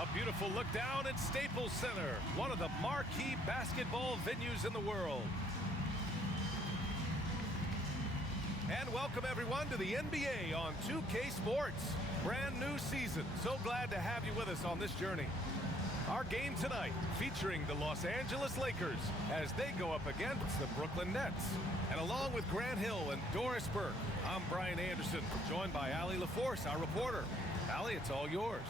A beautiful look down at Staples Center, one of the marquee basketball venues in the world. And welcome everyone to the NBA on 2K Sports. Brand new season. So glad to have you with us on this journey. Our game tonight featuring the Los Angeles Lakers as they go up against the Brooklyn Nets. And along with Grant Hill and Doris Burke, I'm Brian Anderson, joined by Allie LaForce, our reporter. Allie, it's all yours.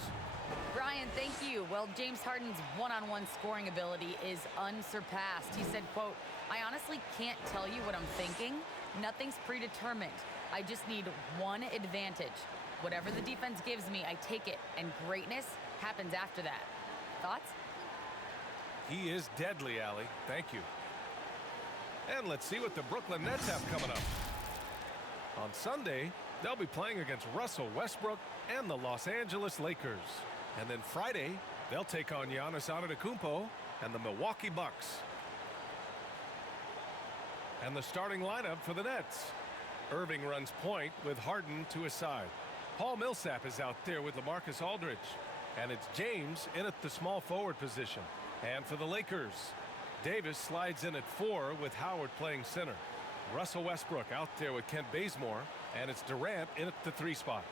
Brian, thank you. Well, James Harden's one-on-one scoring ability is unsurpassed. He said, quote, "I honestly can't tell you what I'm thinking. Nothing's predetermined. I just need one advantage. Whatever the defense gives me, I take it, and greatness happens after that." Thoughts? He is deadly, Allie. Thank you. And let's see what the Brooklyn Nets have coming up. On Sunday, they'll be playing against Russell Westbrook and the Los Angeles Lakers. And then Friday, they'll take on Giannis Antetokounmpo and the Milwaukee Bucks. And the starting lineup for the Nets. Irving runs point with Harden to his side. Paul Millsap is out there with LaMarcus Aldridge. And it's James in at the small forward position. And for the Lakers, Davis slides in at 4 with Howard playing center. Russell Westbrook out there with Kent Bazemore. And it's Durant in at the 3 spot.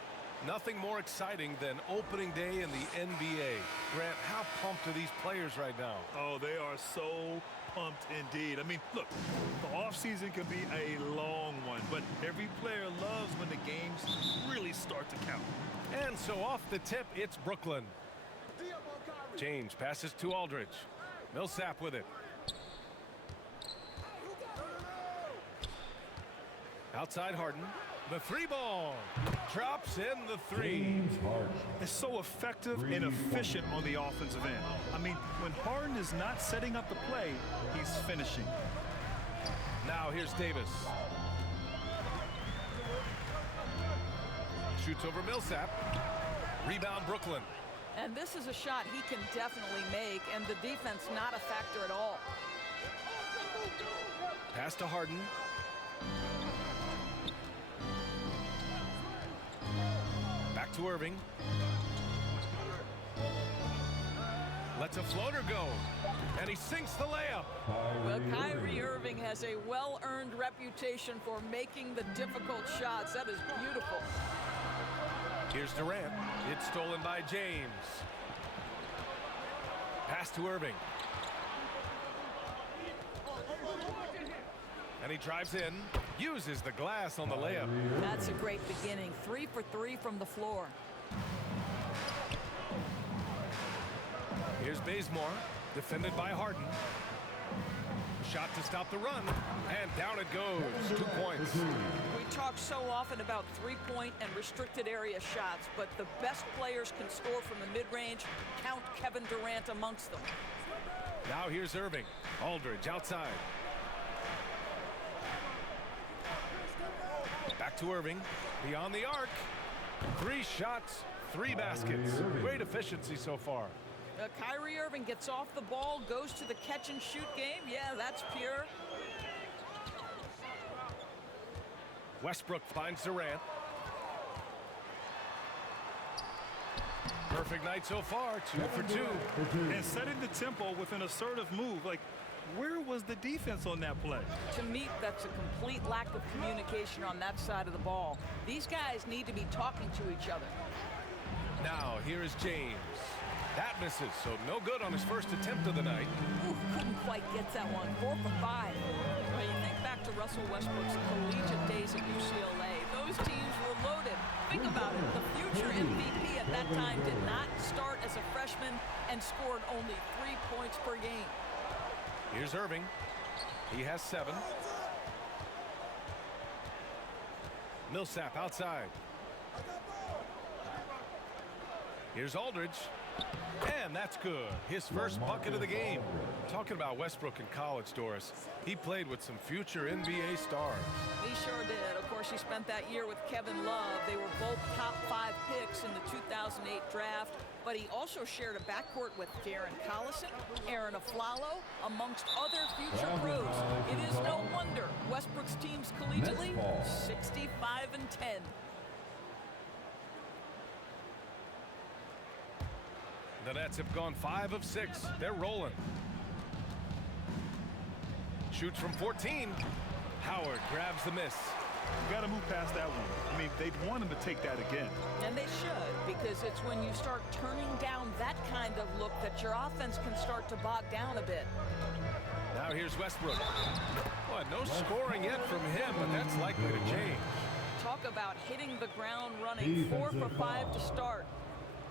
Nothing more exciting than opening day in the NBA. Grant, how pumped are these players right now? Oh, they are so pumped indeed. I mean, look, the offseason can be a long one, but every player loves when the games really start to count. And so off the tip, it's Brooklyn. James passes to Aldridge. Millsap with it. Outside Harden. The 3 ball. Drops in the 3. It's so effective and efficient on the offensive end. I mean, when Harden is not setting up the play, he's finishing. Now here's Davis. Shoots over Millsap. Rebound Brooklyn. And this is a shot he can definitely make, and the defense not a factor at all. Pass to Harden. Back to Irving. Lets a floater go. And he sinks the layup. Well, Kyrie Irving has a well-earned reputation for making the difficult shots. That is beautiful. Here's Durant. It's stolen by James. Pass to Irving. And he drives in. Uses the glass on the layup. That's a great beginning. 3 for 3 from the floor. Here's Bazemore, defended by Harden. Shot to stop the run, and down it goes. 2 points. We talk so often about three-point and restricted area shots, but the best players can score from the mid-range. Count Kevin Durant amongst them. Now here's Irving. Aldridge outside. Back to Irving. Beyond the arc. 3 shots, 3 baskets. Great efficiency so far. Kyrie Irving gets off the ball, goes to the catch-and-shoot game. Yeah, that's pure. Westbrook finds Durant. Perfect night so far, 2 for 2. And setting the tempo with an assertive move. Like, where was the defense on that play? To me, that's a complete lack of communication on that side of the ball. These guys need to be talking to each other. Now, here is James. That misses, so no good on his first attempt of the night. Ooh, couldn't quite get that one. 4 for 5. Well, you think back to Russell Westbrook's collegiate days at UCLA. Those teams were loaded. Think about it. The future MVP at that time did not start as a freshman and scored only 3 points per game. Here's Irving. He has 7. Millsap outside. Here's Aldridge. And that's good. His first bucket of the game. Talking about Westbrook in college, Doris. He played with some future NBA stars. He sure did. Of course, he spent that year with Kevin Love. They were both top 5 picks in the 2008 draft. But he also shared a backcourt with Darren Collison, Aaron Aflalo, amongst other future pros. It is no wonder Westbrook's teams collegiately 65-10. The Nets have gone 5 of 6. They're rolling. Shoots from 14. Howard grabs the miss. You got to move past that one. I mean, they'd want him to take that again. And they should, because it's when you start turning down that kind of look that your offense can start to bog down a bit. Now here's Westbrook. Well, no scoring yet from him, but that's likely to change. Talk about hitting the ground running. 4 for 5 to start.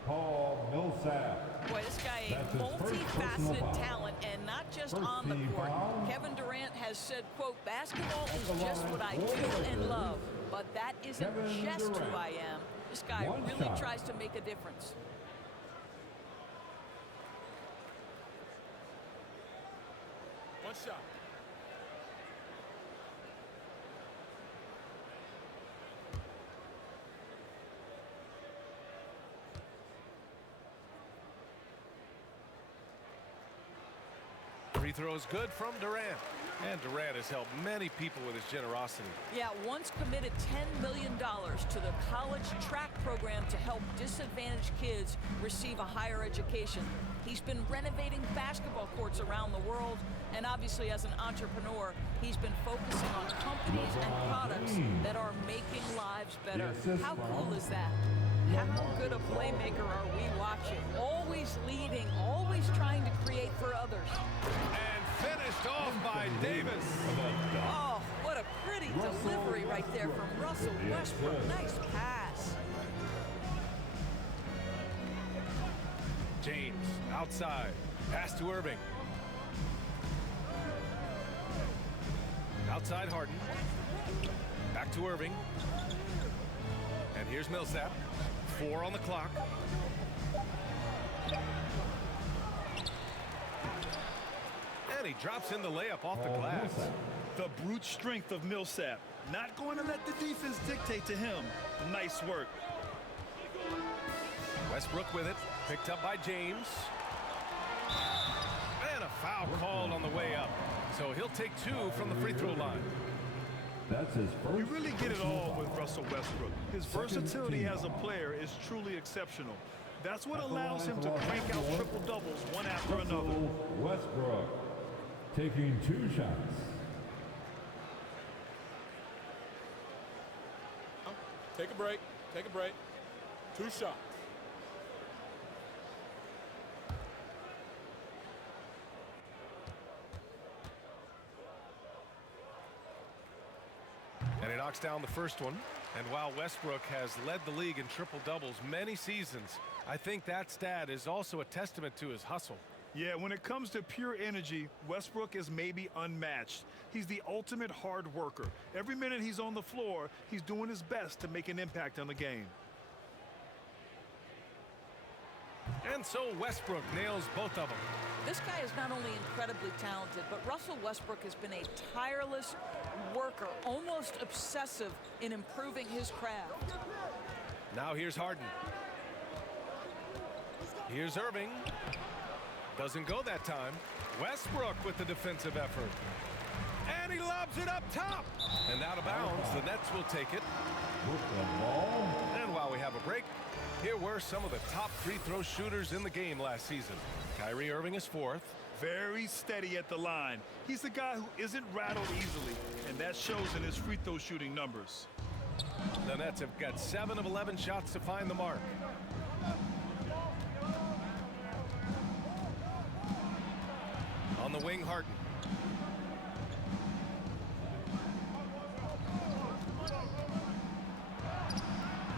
Paul Millsap. Boy, this guy a multifaceted talent, and not just on the court. Kevin Durant has said, quote, basketball is just what I do and love, but that isn't just who I am. This guy really tries to make a difference. One shot. Free throw is good from Durant. And Durant has helped many people with his generosity. Yeah, once committed $10 million to the college track program to help disadvantaged kids receive a higher education. He's been renovating basketball courts around the world, and obviously as an entrepreneur, he's been focusing on companies and products that are making lives better. How cool is that? How good a playmaker are we watching? Always leading, always trying to create for others. And finished off by Davis. Oh, what a pretty delivery right there from Russell Westbrook. Nice pass. James outside. Pass to Irving. Outside Harden. Back to Irving. And here's Millsap. 4 on the clock. And he drops in the layup off the glass. The brute strength of Millsap. Not going to let the defense dictate to him. Nice work. Westbrook with it. Picked up by James. And a foul called on the way up. So he'll take 2 from the free throw line. That's his first. You really get it all with Russell Westbrook. His versatility as a player is truly exceptional. That's what allows him to crank out triple doubles one after another. Westbrook taking 2 shots. Take a break. Take a break. 2 shots. And he knocks down the first one. And while Westbrook has led the league in triple doubles many seasons, I think that stat is also a testament to his hustle. Yeah, when it comes to pure energy, Westbrook is maybe unmatched. He's the ultimate hard worker. Every minute he's on the floor, he's doing his best to make an impact on the game. And so Westbrook nails both of them. This guy is not only incredibly talented, but Russell Westbrook has been a tireless worker, almost obsessive in improving his craft. Now here's Harden. Here's Irving. Doesn't go that time. Westbrook with the defensive effort. And he lobs it up top. And out of bounds, the Nets will take it. And while we have a break, here were some of the top free throw shooters in the game last season. Kyrie Irving is 4th. Very steady at the line. He's the guy who isn't rattled easily, and that shows in his free throw shooting numbers. The Nets have got 7 of 11 shots to find the mark. On the wing, Harden.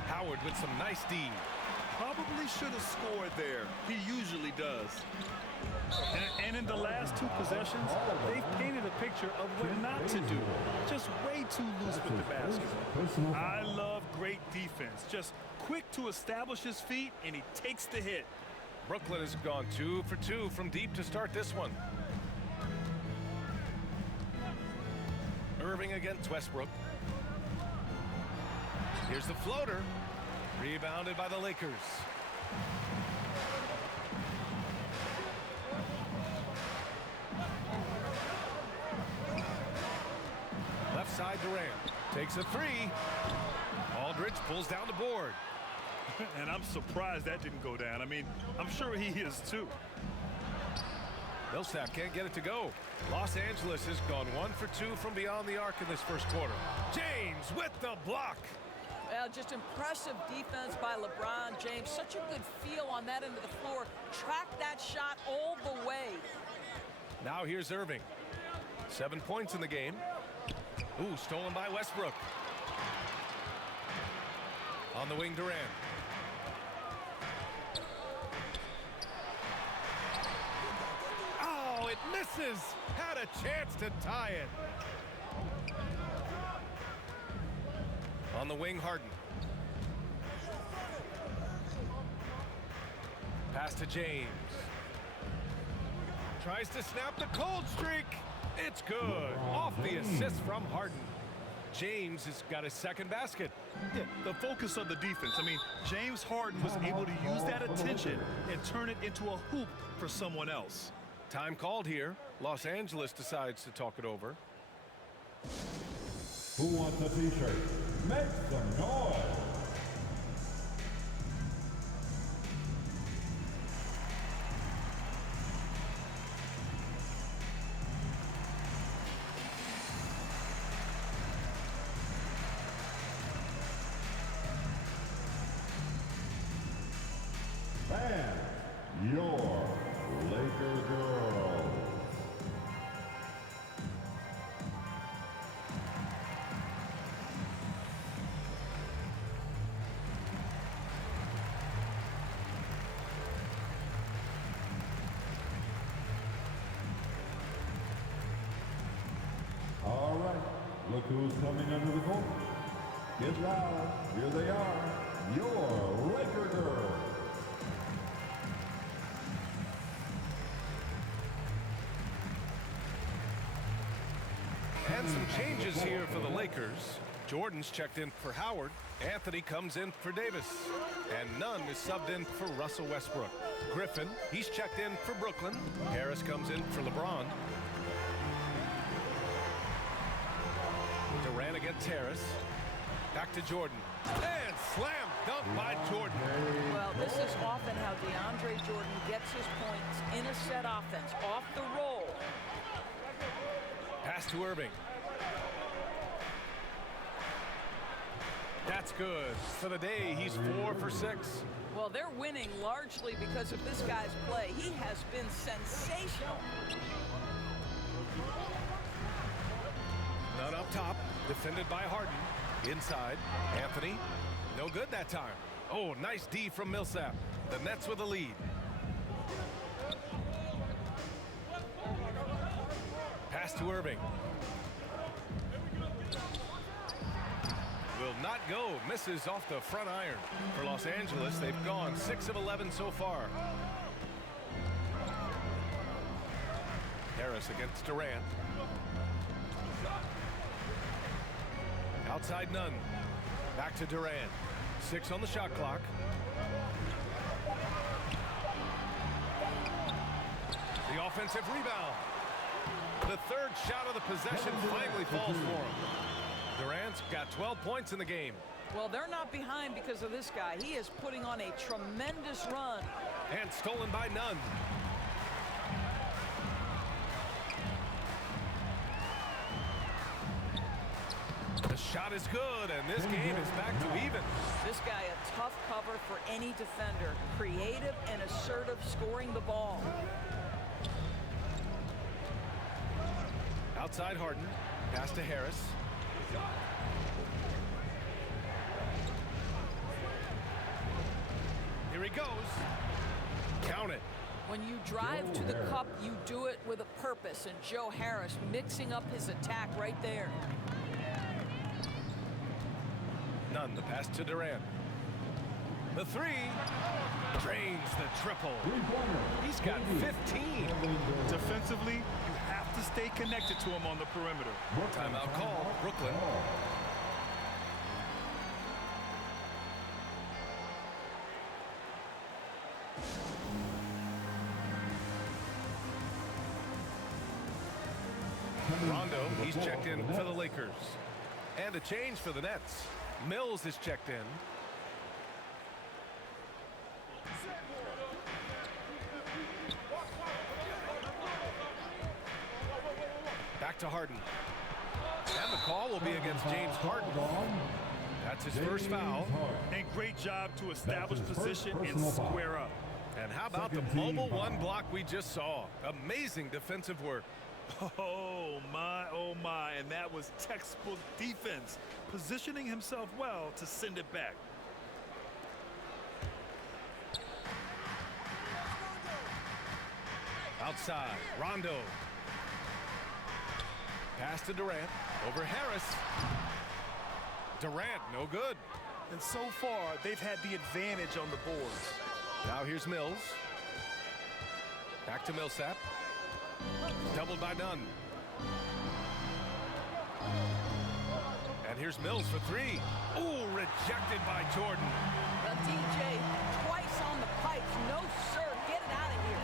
Howard with some nice D. Probably should have scored there. He usually does. And in the last 2 possessions, they've painted a picture of what not to do. Just way too loose with the basketball. I love great defense. Just quick to establish his feet, and he takes the hit. Brooklyn has gone 2 for 2 from deep to start this one. Irving against Westbrook. Here's the floater. Rebounded by the Lakers. Left side Durant takes a 3. Aldridge pulls down the board. And I'm surprised that didn't go down. I mean, I'm sure he is too. Millsap can't get it to go. Los Angeles has gone 1 for 2 from beyond the arc in this first quarter. James with the block. Well, just impressive defense by LeBron James. Such a good feel on that end of the floor. Tracked that shot all the way. Now here's Irving. 7 points in the game. Ooh, stolen by Westbrook. On the wing, Durant. Oh, it misses. Had a chance to tie it. On the wing, Harden. Pass to James. Tries to snap the cold streak. It's good. Off the assist from Harden. James has got his second basket. Yeah, the focus of the defense. I mean, James Harden was able to use that attention and turn it into a hoop for someone else. Time called here. Los Angeles decides to talk it over. Who wants a t-shirt? Make some noise! And your Laker girls. All right, look who's coming under the court. Get loud, here they are, your Laker girls. And some changes here for the Lakers. Jordan's checked in for Howard. Anthony comes in for Davis. And Nunn is subbed in for Russell Westbrook. Griffin, he's checked in for Brooklyn. Harris comes in for LeBron. Durant against Harris. Back to Jordan. And slam dunk by Jordan. Well, this is often how DeAndre Jordan gets his points in a set offense, off the roll. Pass to Irving. That's good. For the day, he's 4 for 6. Well, they're winning largely because of this guy's play. He has been sensational. None up top. Defended by Harden. Inside. Anthony. No good that time. Oh, nice D from Millsap. The Nets with the lead. Pass to Irving. Will not go. Misses off the front iron. For Los Angeles, they've gone 6 of 11 so far. Harris against Durant. Outside Nunn. Back to Durant. 6 on the shot clock. The offensive rebound. The third shot of the possession finally falls for him. Durant's got 12 points in the game. Well, they're not behind because of this guy. He is putting on a tremendous run. And stolen by Nunn. The shot is good, and this game is back to even. This guy a tough cover for any defender. Creative and assertive scoring the ball. Outside Harden. Pass to Harris. Here he goes. Count it. When you drive to the cup, you do it with a purpose. And Joe Harris mixing up his attack right there. Nunn, the pass to Durant. The three. Drains the triple. He's got 15. Defensively, you have to stay connected to him on the perimeter. Timeout call, Brooklyn. Rondo, he's checked in for the Lakers. And a change for the Nets. Mills is checked in. to Harden. And the call will be against James Harden. That's his first foul. And great job to establish position and square up. And how about the mobile one block we just saw? Amazing defensive work. Oh my, and that was textbook defense, positioning himself well to send it back. Outside, Rondo. Pass to Durant, over Harris. Durant, no good. And so far, they've had the advantage on the boards. Now here's Mills. Back to Millsap. Doubled by Nunn. And here's Mills for three. Ooh, rejected by Jordan. The DJ twice on the pipes. No, sir. Get it out of here.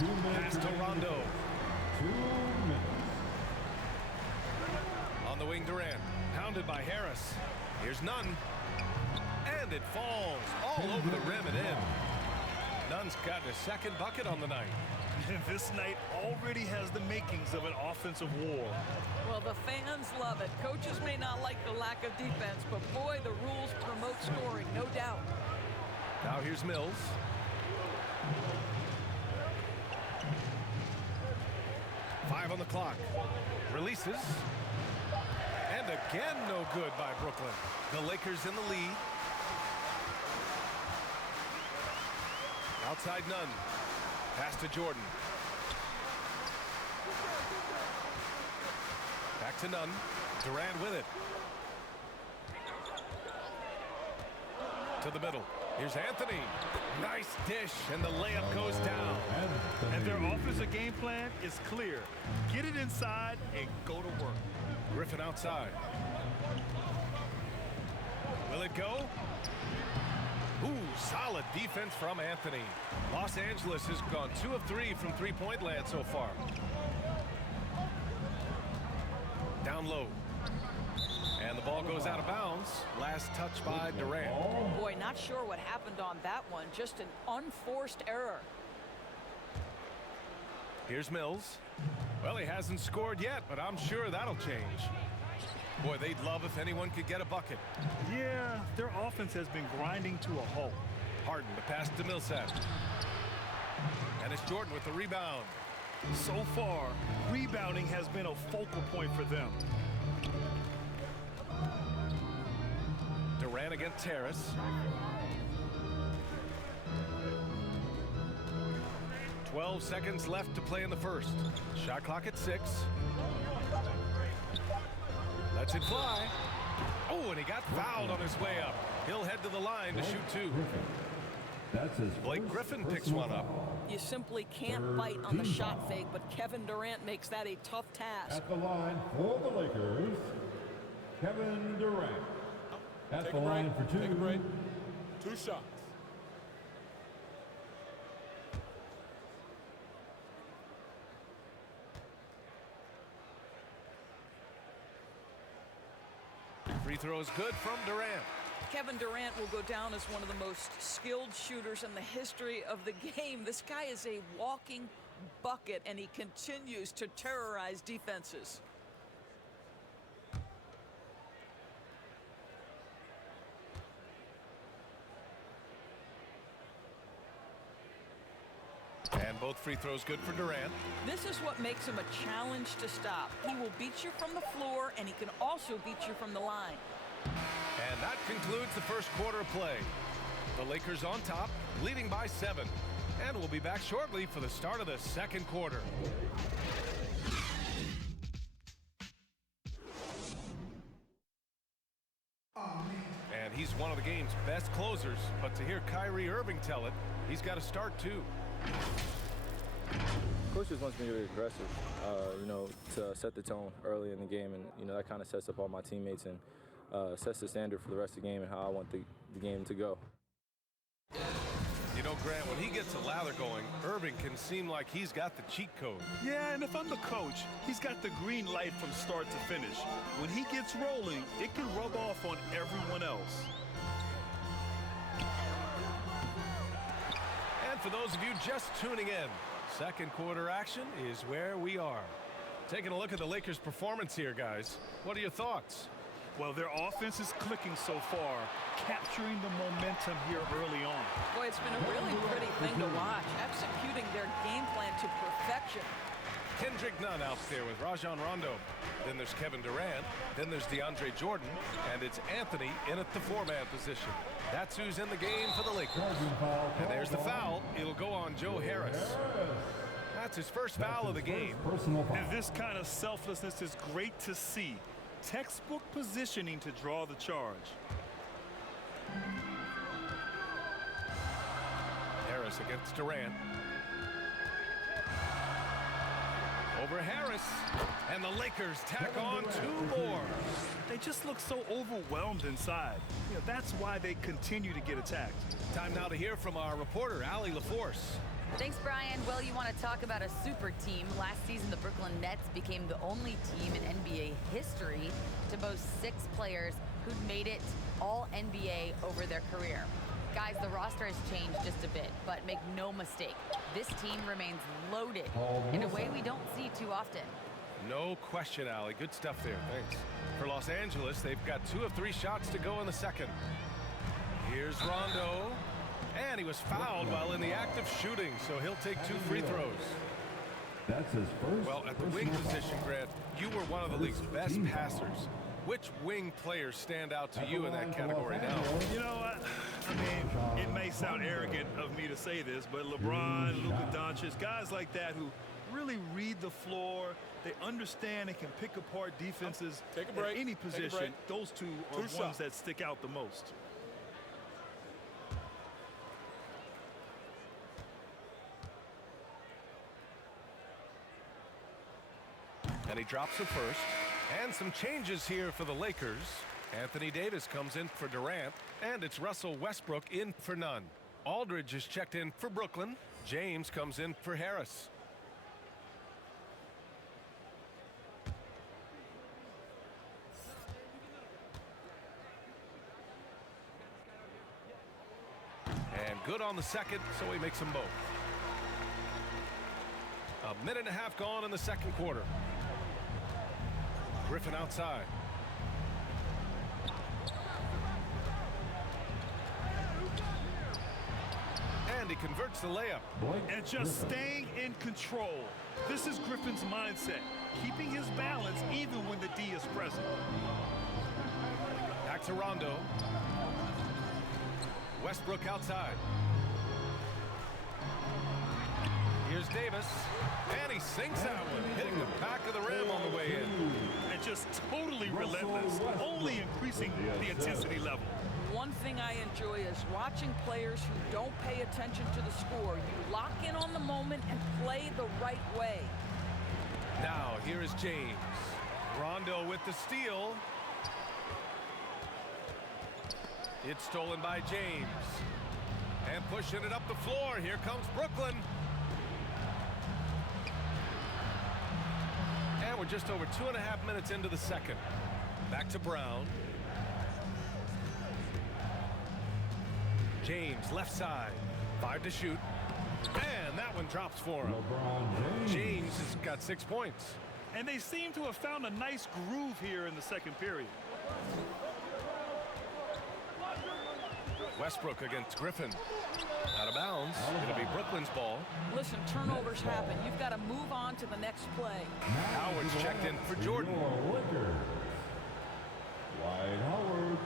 2 minutes. Pass to Rondo. 2 minutes. On the wing, Durant. Pounded by Harris. Here's Nunn. And it falls all over the rim and in. Nunn's gotten his second bucket on the night. And this night already has the makings of an offensive war. Well, the fans love it. Coaches may not like the lack of defense, but boy, the rules promote scoring, no doubt. Now here's Mills. Five on the clock. Releases. And again, no good by Brooklyn. The Lakers in the lead. Outside Nunn. Pass to Jordan. Back to Nunn. Durant with it. To the middle. Here's Anthony. Nice dish, and the layup goes down. And their offensive game plan is clear. Get it inside and go to work. Griffin outside. Will it go? Ooh, solid defense from Anthony. Los Angeles has gone 2 of 3 from three-point land so far. Down low. And the ball goes out of bounds. Last touch by Durant. Boy, not sure what happened on that one. Just an unforced error. Here's Mills. Well, he hasn't scored yet, but I'm sure that'll change. Boy, they'd love if anyone could get a bucket. Yeah, their offense has been grinding to a halt. Harden, the pass to Millsap. And it's Jordan with the rebound. So far, rebounding has been a focal point for them. Durant against Harris. 12 seconds left to play in the first. Shot clock at 6. Lets it fly. Oh, and he got fouled on his way up. He'll head to the line to shoot 2. That's his Blake Griffin picks one up. You simply can't bite on the shot fake, but Kevin Durant makes that a tough task. At the line for the Lakers, Kevin Durant. At the line for 2. Take a break. 2 shots. Free throw is good from Durant. Kevin Durant will go down as one of the most skilled shooters in the history of the game. This guy is a walking bucket, and he continues to terrorize defenses. And both free throws good for Durant. This is what makes him a challenge to stop. He will beat you from the floor, and he can also beat you from the line. And that concludes the first quarter of play. The Lakers on top, leading by 7. And we'll be back shortly for the start of the second quarter. And he's one of the game's best closers, but to hear Kyrie Irving tell it, he's got to start too. Coach just wants me to be aggressive, to set the tone early in the game, and that kind of sets up all my teammates and sets the standard for the rest of the game and how I want the game to go. You know, Grant, when he gets a lather going, Irving can seem like he's got the cheat code. Yeah, and if I'm the coach, he's got the green light from start to finish. When he gets rolling, it can rub off on everyone else. And for those of you just tuning in, second quarter action is where we are. Taking a look at the Lakers' performance here, guys. What are your thoughts? Well, their offense is clicking so far, capturing the momentum here early on. Boy, it's been a really pretty thing to watch, executing their game plan to perfection. Kendrick Nunn out there with Rajon Rondo. Then there's Kevin Durant. Then there's DeAndre Jordan. And it's Anthony in at the four-man position. That's who's in the game for the Lakers. And there's the foul. It'll go on Joe Harris. That's his first foul of the game. And this kind of selflessness is great to see. Textbook positioning to draw the charge. Harris against Durant. Over Harris. And the Lakers tack on two more. They just look so overwhelmed inside. That's why they continue to get attacked. Time now to hear from our reporter, Allie LaForce. Thanks, Brian. Well, you want to talk about a super team. Last season, the Brooklyn Nets became the only team in NBA history to boast 6 players who'd made it all NBA over their career. Guys, the roster has changed just a bit, but make no mistake, this team remains loaded in a way we don't see too often. No question, Allie. Good stuff there. Thanks. For Los Angeles, they've got 2 of 3 shots to go in the second. Here's Rondo. And he was fouled while in the act of shooting, so he'll take 2 free throws. That's his first. Well, at the wing position, Grant, you were one of the league's best passers. Which wing players stand out to you in that category now? You know what? I mean, it may sound arrogant of me to say this, but LeBron, Luka Doncic, guys like that who really read the floor, they understand and can pick apart defenses Take a break. at any Take a position. break. Those two are Two ones shots. that stick out the most. And he drops it first. And some changes here for the Lakers. Anthony Davis comes in for Durant. And it's Russell Westbrook in for Nunn. Aldridge is checked in for Brooklyn. James comes in for Harris. And good on the second, so he makes them both. A minute and a half gone in the second quarter. Griffin outside. And he converts the layup. And just staying in control. This is Griffin's mindset, keeping his balance even when the D is present. Back to Rondo. Westbrook outside. Here's Davis. And he sinks that one, hitting the back of the rim on the way in. And just totally relentless, only increasing the intensity level. One thing I enjoy is watching players who don't pay attention to the score. You lock in on the moment and play the right way. Now, here is James. Rondo with the steal. It's stolen by James. And pushing it up the floor. Here comes Brooklyn. And we're just over 2.5 minutes into the second. Back to Brown. James left side. 5 to shoot. And that one drops for him. LeBron James has got 6 points. And they seem to have found a nice groove here in the second period. Westbrook against Griffin. Out of bounds. It'll be Brooklyn's ball. Listen, turnovers happen. You've got to move on to the next play. Howard's checked in for Jordan. Your Lakers. Dwight Howard.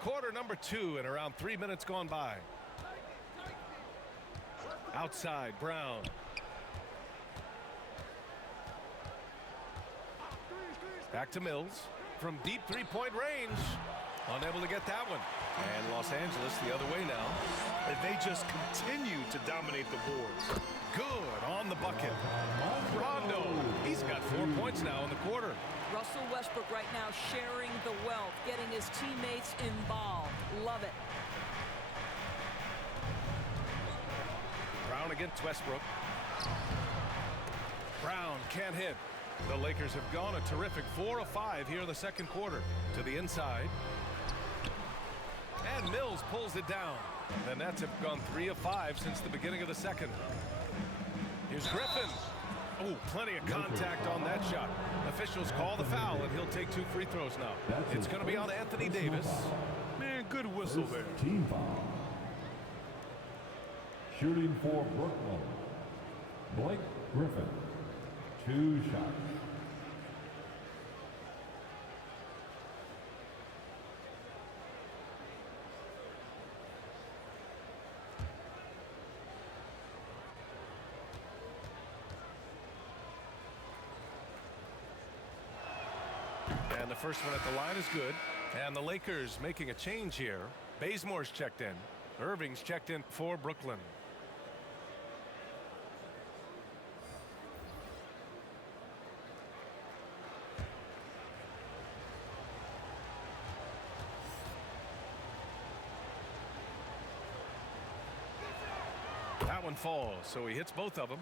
Quarter number 2 and around 3 minutes gone by. Outside, Brown. Back to Mills. From deep three-point range. Unable to get that one. And Los Angeles the other way now. And they just continue to dominate the boards. Good on the bucket. Rondo. He's got 4 points now in the quarter. Russell Westbrook right now sharing the wealth, getting his teammates involved. Love it. Brown against Westbrook. Brown can't hit. The Lakers have gone a terrific 4 of 5 here in the second quarter. To the inside. And Mills pulls it down. The Nets have gone 3 of 5 since the beginning of the second. Here's Griffin. Oh, plenty of contact on that shot. Officials call the foul, and he'll take 2 free throws now. It's going to be on Anthony Davis. Man, good whistle there. Team foul. Shooting for Brooklyn, Blake Griffin. 2 shots. And the first one at the line is good. And the Lakers making a change here. Bazemore's checked in. Irving's checked in for Brooklyn. That one falls, so he hits both of them.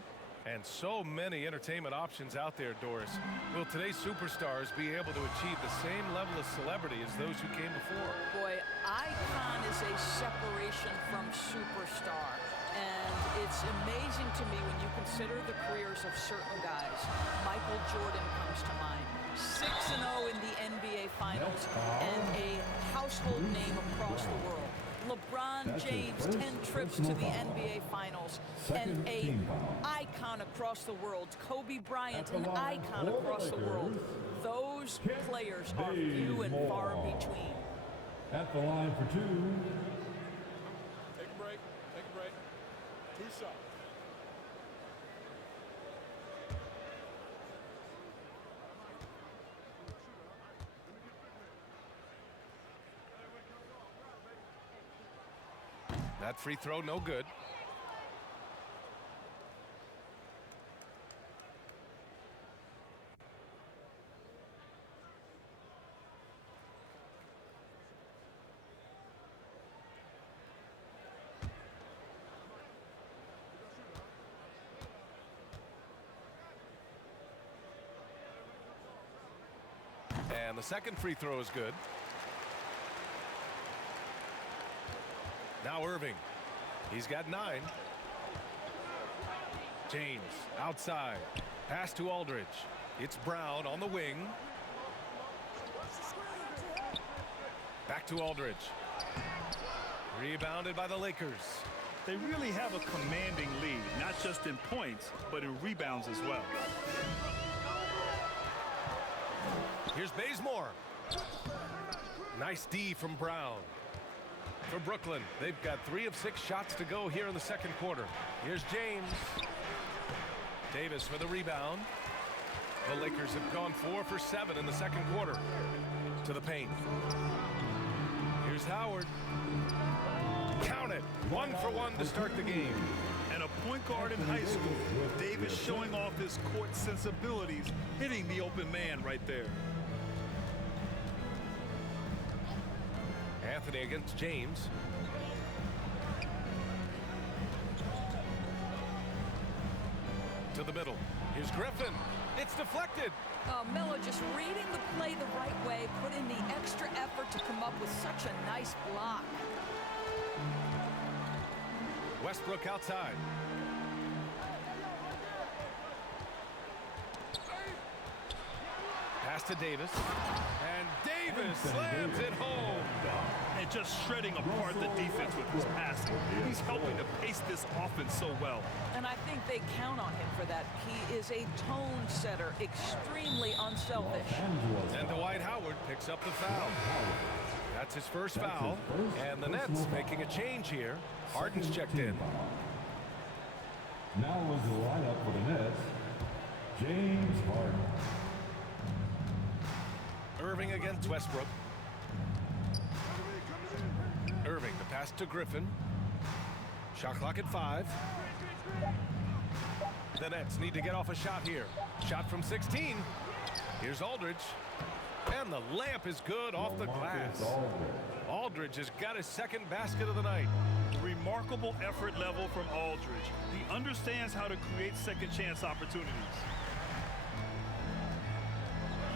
And so many entertainment options out there, Doris. Will today's superstars be able to achieve the same level of celebrity as those who came before? Boy, icon is a separation from superstar. And it's amazing to me when you consider the careers of certain guys. Michael Jordan comes to mind. 6-0 in the NBA Finals and a household name across the world. LeBron James, 10 trips to the NBA Finals, and a icon across the world. Kobe Bryant, an icon across the world. Those players are few and far between. At the line for 2. Take a break. Take a break. 2 shots. That free throw, no good. And the second free throw is good. Now Irving. He's got 9. James outside. Pass to Aldridge. It's Brown on the wing. Back to Aldridge. Rebounded by the Lakers. They really have a commanding lead, not just in points, but in rebounds as well. Here's Bazemore. Nice D from Brown. For Brooklyn, they've got 3 of 6 shots to go here in the second quarter. Here's James. Davis for the rebound. The Lakers have gone 4 for 7 in the second quarter. To the paint. Here's Howard. Count it. 1 for 1 to start the game. And a point guard in high school, Davis showing off his court sensibilities, hitting the open man right there. Anthony against James. To the middle. Here's Griffin. It's deflected. Melo just reading the play the right way, put in the extra effort to come up with such a nice block. Westbrook outside. Pass to Davis. And Davis slams it home. And just shredding apart the defense with his passing. He's helping to pace this offense so well. And I think they count on him for that. He is a tone setter, extremely unselfish. And Dwight Howard picks up the foul. That's his first foul. And the Nets making a change here. Harden's checked in. Now into the lineup for the Nets, James Harden. Irving against Westbrook. Irving, the pass to Griffin. Shot clock at 5. The Nets need to get off a shot here. Shot from 16. Here's Aldridge. And the layup is good off the glass. Aldridge has got his second basket of the night. Remarkable effort level from Aldridge. He understands how to create second chance opportunities.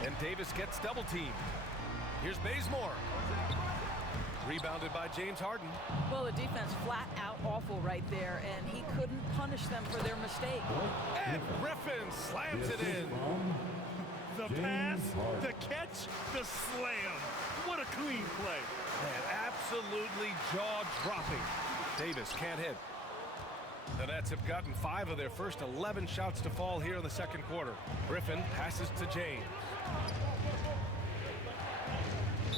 And Davis gets double teamed. Here's Bazemore. Rebounded by James Harden. Well, the defense flat out awful right there, and he couldn't punish them for their mistake. And Griffin slams it in. The pass, the catch, the slam. What a clean play. Man, absolutely jaw-dropping. Davis can't hit. The Nets have gotten 5 of their first 11 shots to fall here in the second quarter. Griffin passes to James.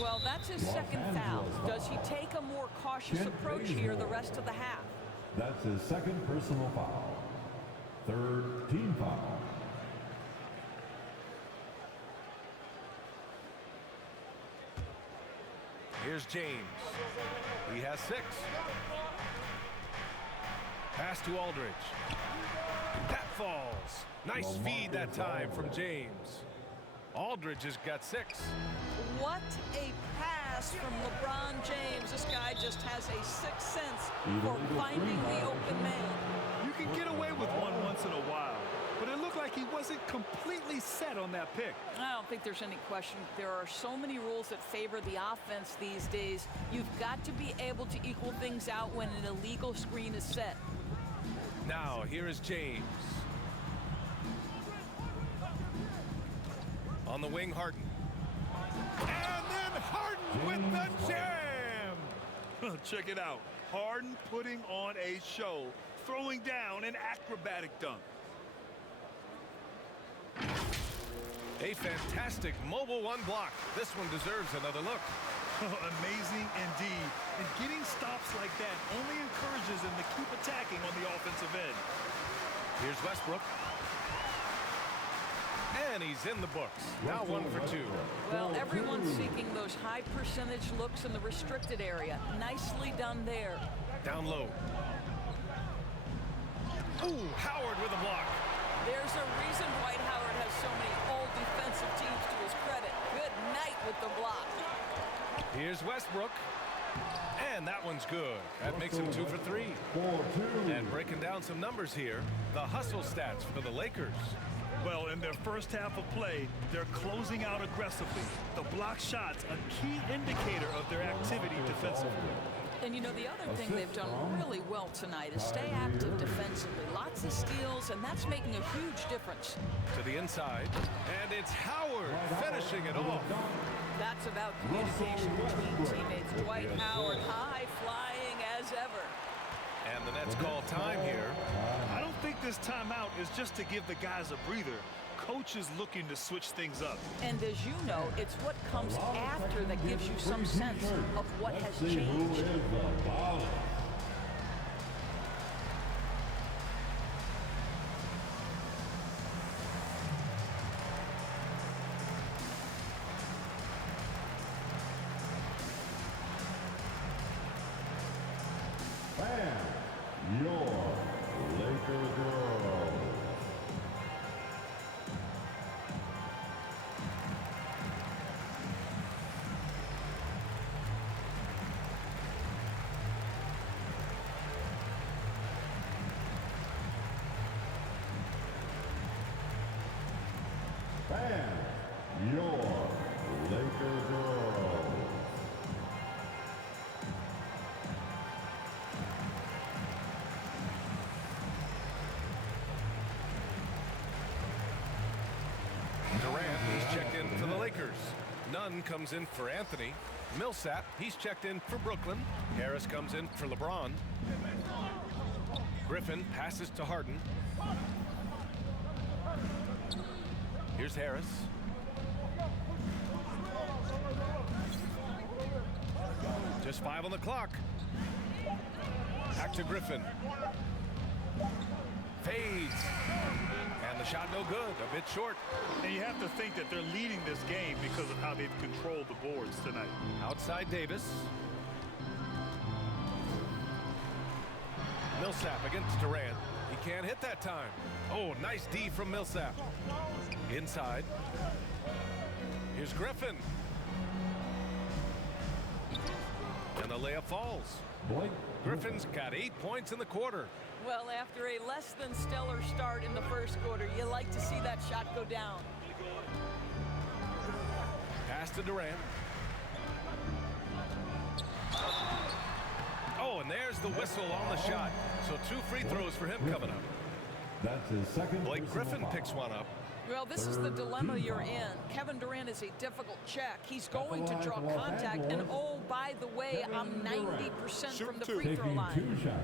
Well, that's his second foul. Does he take a more cautious approach here the rest of the half? That's his second personal foul. Third team foul. Here's James. He has 6. Pass to Aldridge. That falls. Nice feed that time from James. Aldridge has got 6. What a pass from LeBron James. This guy just has a sixth sense for finding the open man. You can get away with one once in a while, but it looked like he wasn't completely set on that pick. I don't think there's any question. There are so many rules that favor the offense these days. You've got to be able to equal things out when an illegal screen is set. Now, here is James. On the wing, Harden. And then Harden with the jam! Check it out. Harden putting on a show, throwing down an acrobatic dunk. A fantastic mobile one block. This one deserves another look. Amazing indeed. And getting stops like that only encourages him to keep attacking on the offensive end. Here's Westbrook. And he's in the books. Now 1 for 2. Well, everyone's seeking those high percentage looks in the restricted area. Nicely done there. Down low. Ooh, Howard with a block. There's a reason Dwight Howard has so many all defensive teams to his credit. Good night with the block. Here's Westbrook. And that one's good. That makes him 2 for 3. 4-2. And breaking down some numbers here, the hustle stats for the Lakers. Well, in their first half of play, they're closing out aggressively. The block shots, a key indicator of their activity defensively. And you know, the other thing they've done really well tonight is stay active defensively. Lots of steals, and that's making a huge difference. To the inside, and it's Howard finishing it off. That's about communication between teammates. Dwight Howard, high-flying as ever. And the Nets call time here. I don't think this timeout is just to give the guys a breather. Coach is looking to switch things up. And as you know, it's what comes after that gives you some sense of what has changed. And your Laker girls. And your Laker girls. Durant, he's checked in for the Lakers. Nunn comes in for Anthony. Millsap, he's checked in for Brooklyn. Harris comes in for LeBron. Griffin passes to Harden. Here's Harris. Just 5 on the clock. Back to Griffin. Fades. And the shot no good, a bit short. And you have to think that they're leading this game because of how they've controlled the boards tonight. Outside Davis. Millsap against Durant. He can't hit that time. Oh, nice D from Millsap. Inside. Here's Griffin. And the layup falls. Griffin's got 8 points in the quarter. Well, after a less than stellar start in the first quarter, you like to see that shot go down. Pass to Durant. Oh, and there's the whistle on the shot. So 2 free throws for him coming up. That's his second. Blake Griffin picks one up. Well, this is the dilemma you're in. Kevin Durant is a difficult check. He's going to draw contact. And oh, by the way, I'm 90% from the free throw line. 2 shots.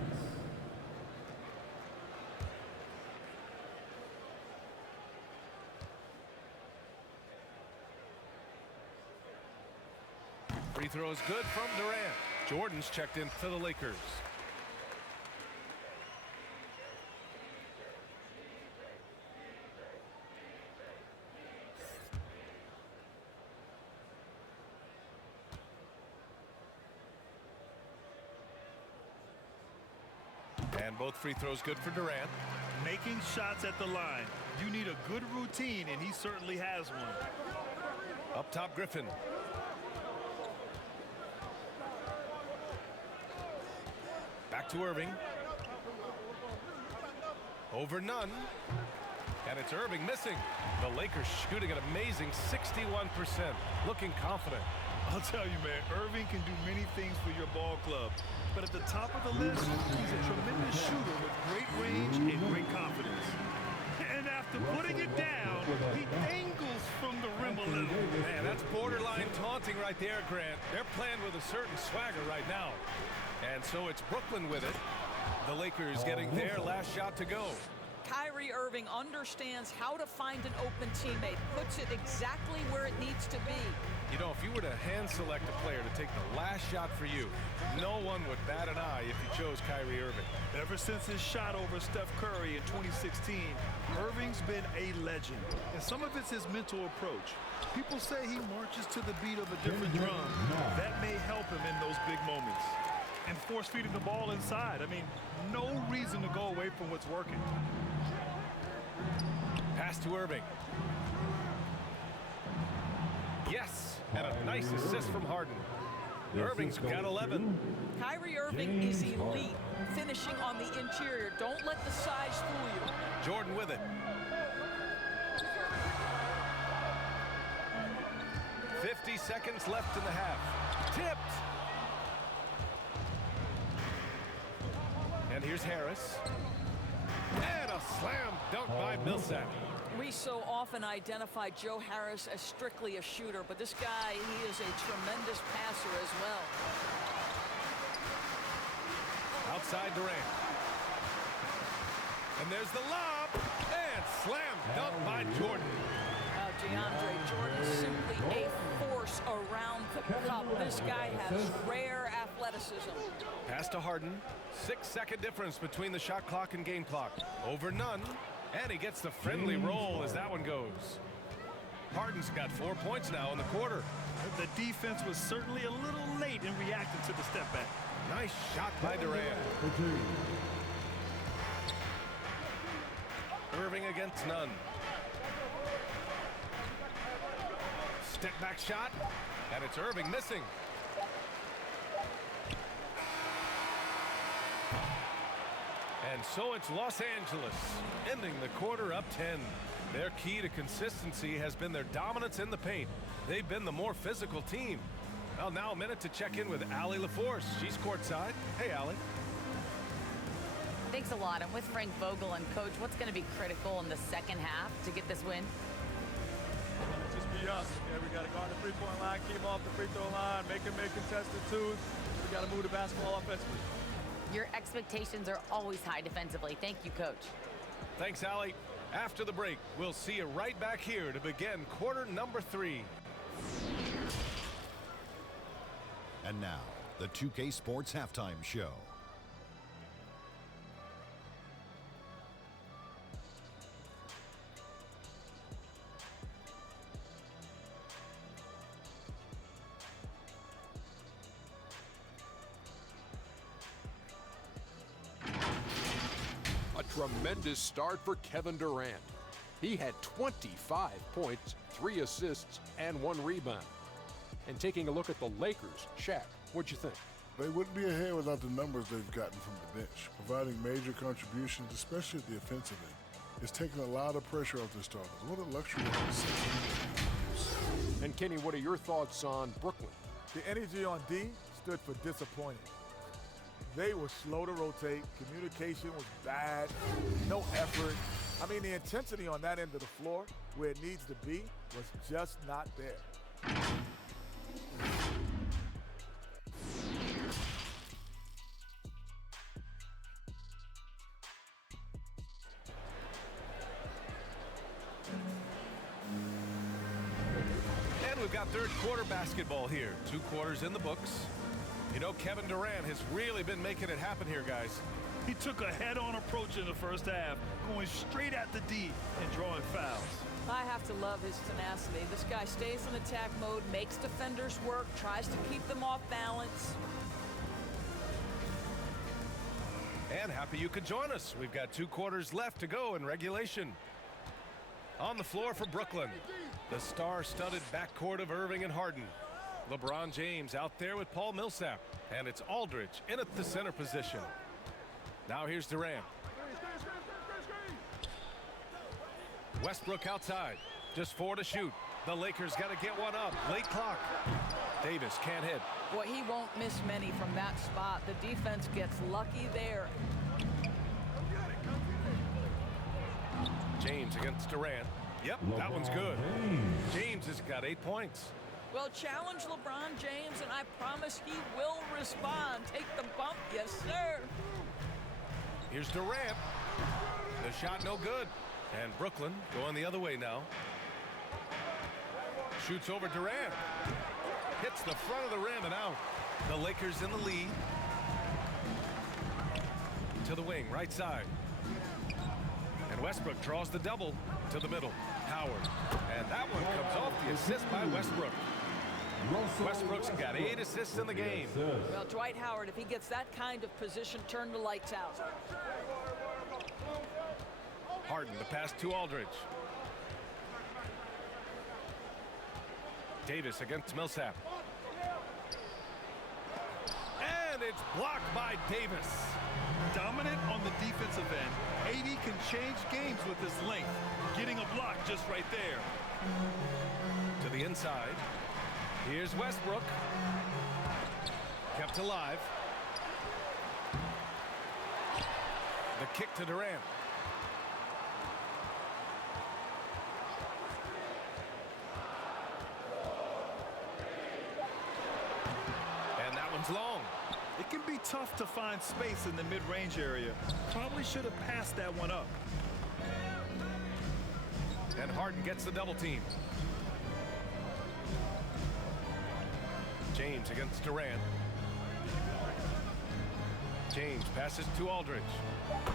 Free throw is good from Durant. Jordan's checked in for the Lakers. And both free throws good for Durant. Making shots at the line. You need a good routine, and he certainly has one. Up top, Griffin. Back to Irving. Over none. And it's Irving missing. The Lakers shooting an amazing 61%. Looking confident. I'll tell you, man, Irving can do many things for your ball club. But at the top of the list, he's a tremendous shooter with great range and great confidence. And after putting it down, he angles from the rim a little. Man, that's borderline taunting right there, Grant. They're playing with a certain swagger right now. And so it's Brooklyn with it. The Lakers getting their last shot to go. Kyrie Irving understands how to find an open teammate, puts it exactly where it needs to be. You know, if you were to hand select a player to take the last shot for you, no one would bat an eye if you chose Kyrie Irving. Ever since his shot over Steph Curry in 2016, Irving's been a legend. And some of it's his mental approach. People say he marches to the beat of a different drum. That may help him in those big moments. And force feeding the ball inside. I mean, no reason to go away from what's working. Pass to Irving. Yes, and a nice assist from Harden. Irving's got 11. Kyrie Irving is elite, finishing on the interior. Don't let the size fool you. Jordan with it. "50 seconds left in the half. Tipped. And here's Harris. And a slam dunk by Millsap. We so often identify Joe Harris as strictly a shooter, but this guy, he is a tremendous passer as well. Outside Durant. And there's the lob. And slam dunk by Jordan. DeAndre Jordan is simply a force around the cup. This guy has rare athleticism. Pass to Harden. 6-second difference between the shot clock and game clock. Over none. And he gets the friendly roll as that one goes. Harden's got 4 points now in the quarter. The defense was certainly a little late in reacting to the step back. Nice shot by Durant. Irving against none. Step back shot. And it's Irving missing. And so it's Los Angeles, ending the quarter up 10. Their key to consistency has been their dominance in the paint. They've been the more physical team. Well, now a minute to check in with Allie LaForce. She's courtside. Hey, Allie. Thanks a lot. I'm with Frank Vogel. And, Coach, what's going to be critical in the second half to get this win? Just be us. Okay? We got to go on the three-point line, keep them off the free throw line, make them make contested twos. We got to move the basketball offensively. Your expectations are always high defensively. Thank you, Coach. Thanks, Allie. After the break, we'll see you right back here to begin quarter number 3. And now, the 2K Sports Halftime Show. Tremendous start for Kevin Durant. He had 25 points, 3 assists, and 1 rebound. And taking a look at the Lakers, Shaq, what'd you think? They wouldn't be ahead without the numbers they've gotten from the bench, providing major contributions, especially at the offensive end. It's taken a lot of pressure off their starters. What a luxury that is. And Kenny, what are your thoughts on Brooklyn? The energy on D, stood for disappointed. They were slow to rotate. Communication was bad. No effort. I mean, the intensity on that end of the floor, where it needs to be, was just not there. And we've got third quarter basketball here. 2 quarters in the books. You know, Kevin Durant has really been making it happen here, guys. He took a head-on approach in the first half, going straight at the D and drawing fouls. I have to love his tenacity. This guy stays in attack mode, makes defenders work, tries to keep them off balance. And happy you could join us. We've got 2 quarters left to go in regulation. On the floor for Brooklyn, the star-studded backcourt of Irving and Harden. LeBron James out there with Paul Millsap, and it's Aldridge in at the center position. Now here's Durant. Westbrook outside, just 4 to shoot. The Lakers got to get one up. Late clock. Davis can't hit. Boy, he won't miss many from that spot. The defense gets lucky there. James against Durant. Yep, that one's good. James has got 8 points. Well, challenge LeBron James, and I promise he will respond. Take the bump, yes, sir. Here's Durant. The shot no good. And Brooklyn going the other way now. Shoots over Durant. Hits the front of the rim and out. The Lakers in the lead. To the wing, right side. And Westbrook draws the double to the middle. Howard. And that one comes off the assist by Westbrook. Westbrook's got 8 assists in the game. Well, Dwight Howard, if he gets that kind of position, turn the lights out. Harden, the pass to Aldridge. Davis against Millsap. And it's blocked by Davis. Dominant on the defensive end, AD can change games with his length. Getting a block just right there. To the inside. Here's Westbrook. Kept alive. The kick to Durant. And that one's long. It can be tough to find space in the mid-range area. Probably should have passed that one up. And Harden gets the double team. James against Durant. James passes to Aldridge.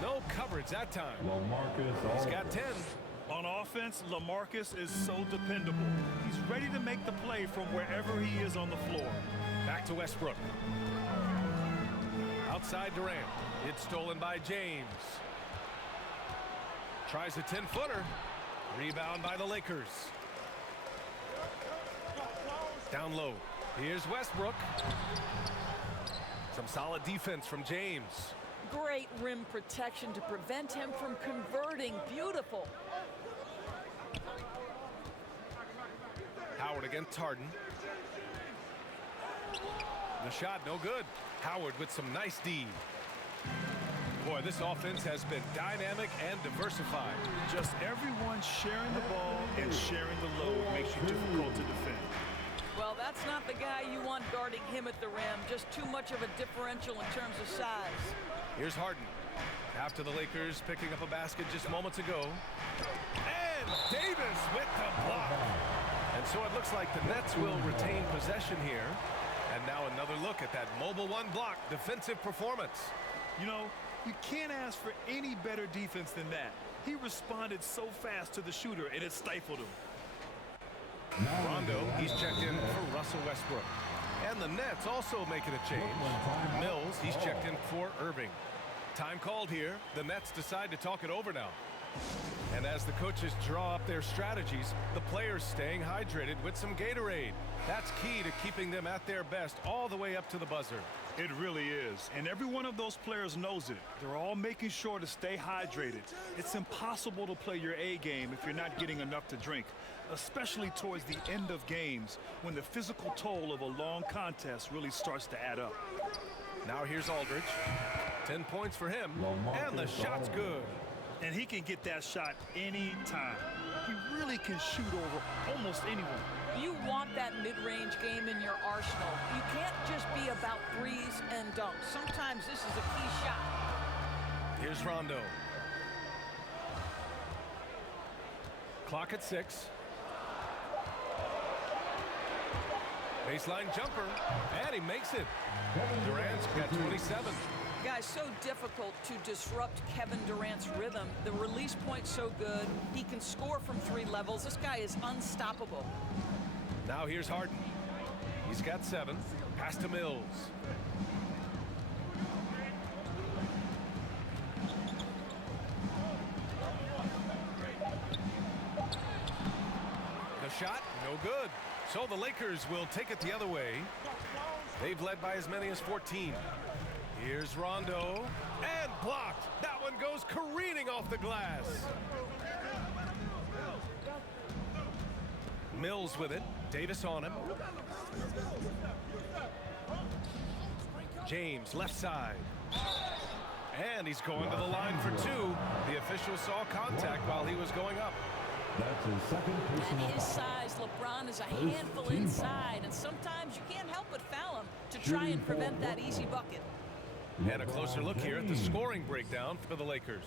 No coverage that time. He's got 10. On offense, LaMarcus is so dependable. He's ready to make the play from wherever he is on the floor. Back to Westbrook. Outside Durant. It's stolen by James. Tries a 10-footer. Rebound by the Lakers. Down low. Here's Westbrook. Some solid defense from James. Great rim protection to prevent him from converting. Beautiful. Howard against Harden. The shot no good. Howard with some nice D. Boy, this offense has been dynamic and diversified. Just everyone sharing the ball and sharing the load makes you difficult to defend. Well, that's not the guy you want guarding him at the rim. Just too much of a differential in terms of size. Here's Harden. After the Lakers picking up a basket just moments ago. And Davis with the block. And so it looks like the Nets will retain possession here. And now another look at that mobile one block defensive performance. You know, you can't ask for any better defense than that. He responded so fast to the shooter, and it stifled him. Rondo, he's checked in for Russell Westbrook. And the Nets also making a change. Mills, he's checked in for Irving. Time called here. The Nets decide to talk it over now. And as the coaches draw up their strategies, the players staying hydrated with some Gatorade. That's key to keeping them at their best all the way up to the buzzer. It really is, and every one of those players knows it. They're all making sure to stay hydrated. It's impossible to play your A game if you're not getting enough to drink, especially towards the end of games when the physical toll of a long contest really starts to add up. Now here's Aldridge. 10 points for him, and the shot's good. And he can get that shot anytime. He really can shoot over almost anyone. You want that mid-range game in your arsenal. You can't just be about threes and dunks. Sometimes this is a key shot. Here's Rondo. Clock at 6. Baseline jumper, and he makes it. Durant's got 27. Guys, so difficult to disrupt Kevin Durant's rhythm. The release point's so good. He can score from 3 levels. This guy is unstoppable. Now here's Harden. He's got 7. Pass to Mills. The shot, no good. So the Lakers will take it the other way. They've led by as many as 14. Here's Rondo, and blocked. That one goes careening off the glass. Mills with it. Davis on him. James left side. And he's going to the line for 2. The official saw contact while he was going up. That's his second personal At his foul. size, LeBron is a handful inside, and sometimes you can't help but foul him to try and prevent that easy bucket. And a closer look here at the scoring breakdown for the Lakers.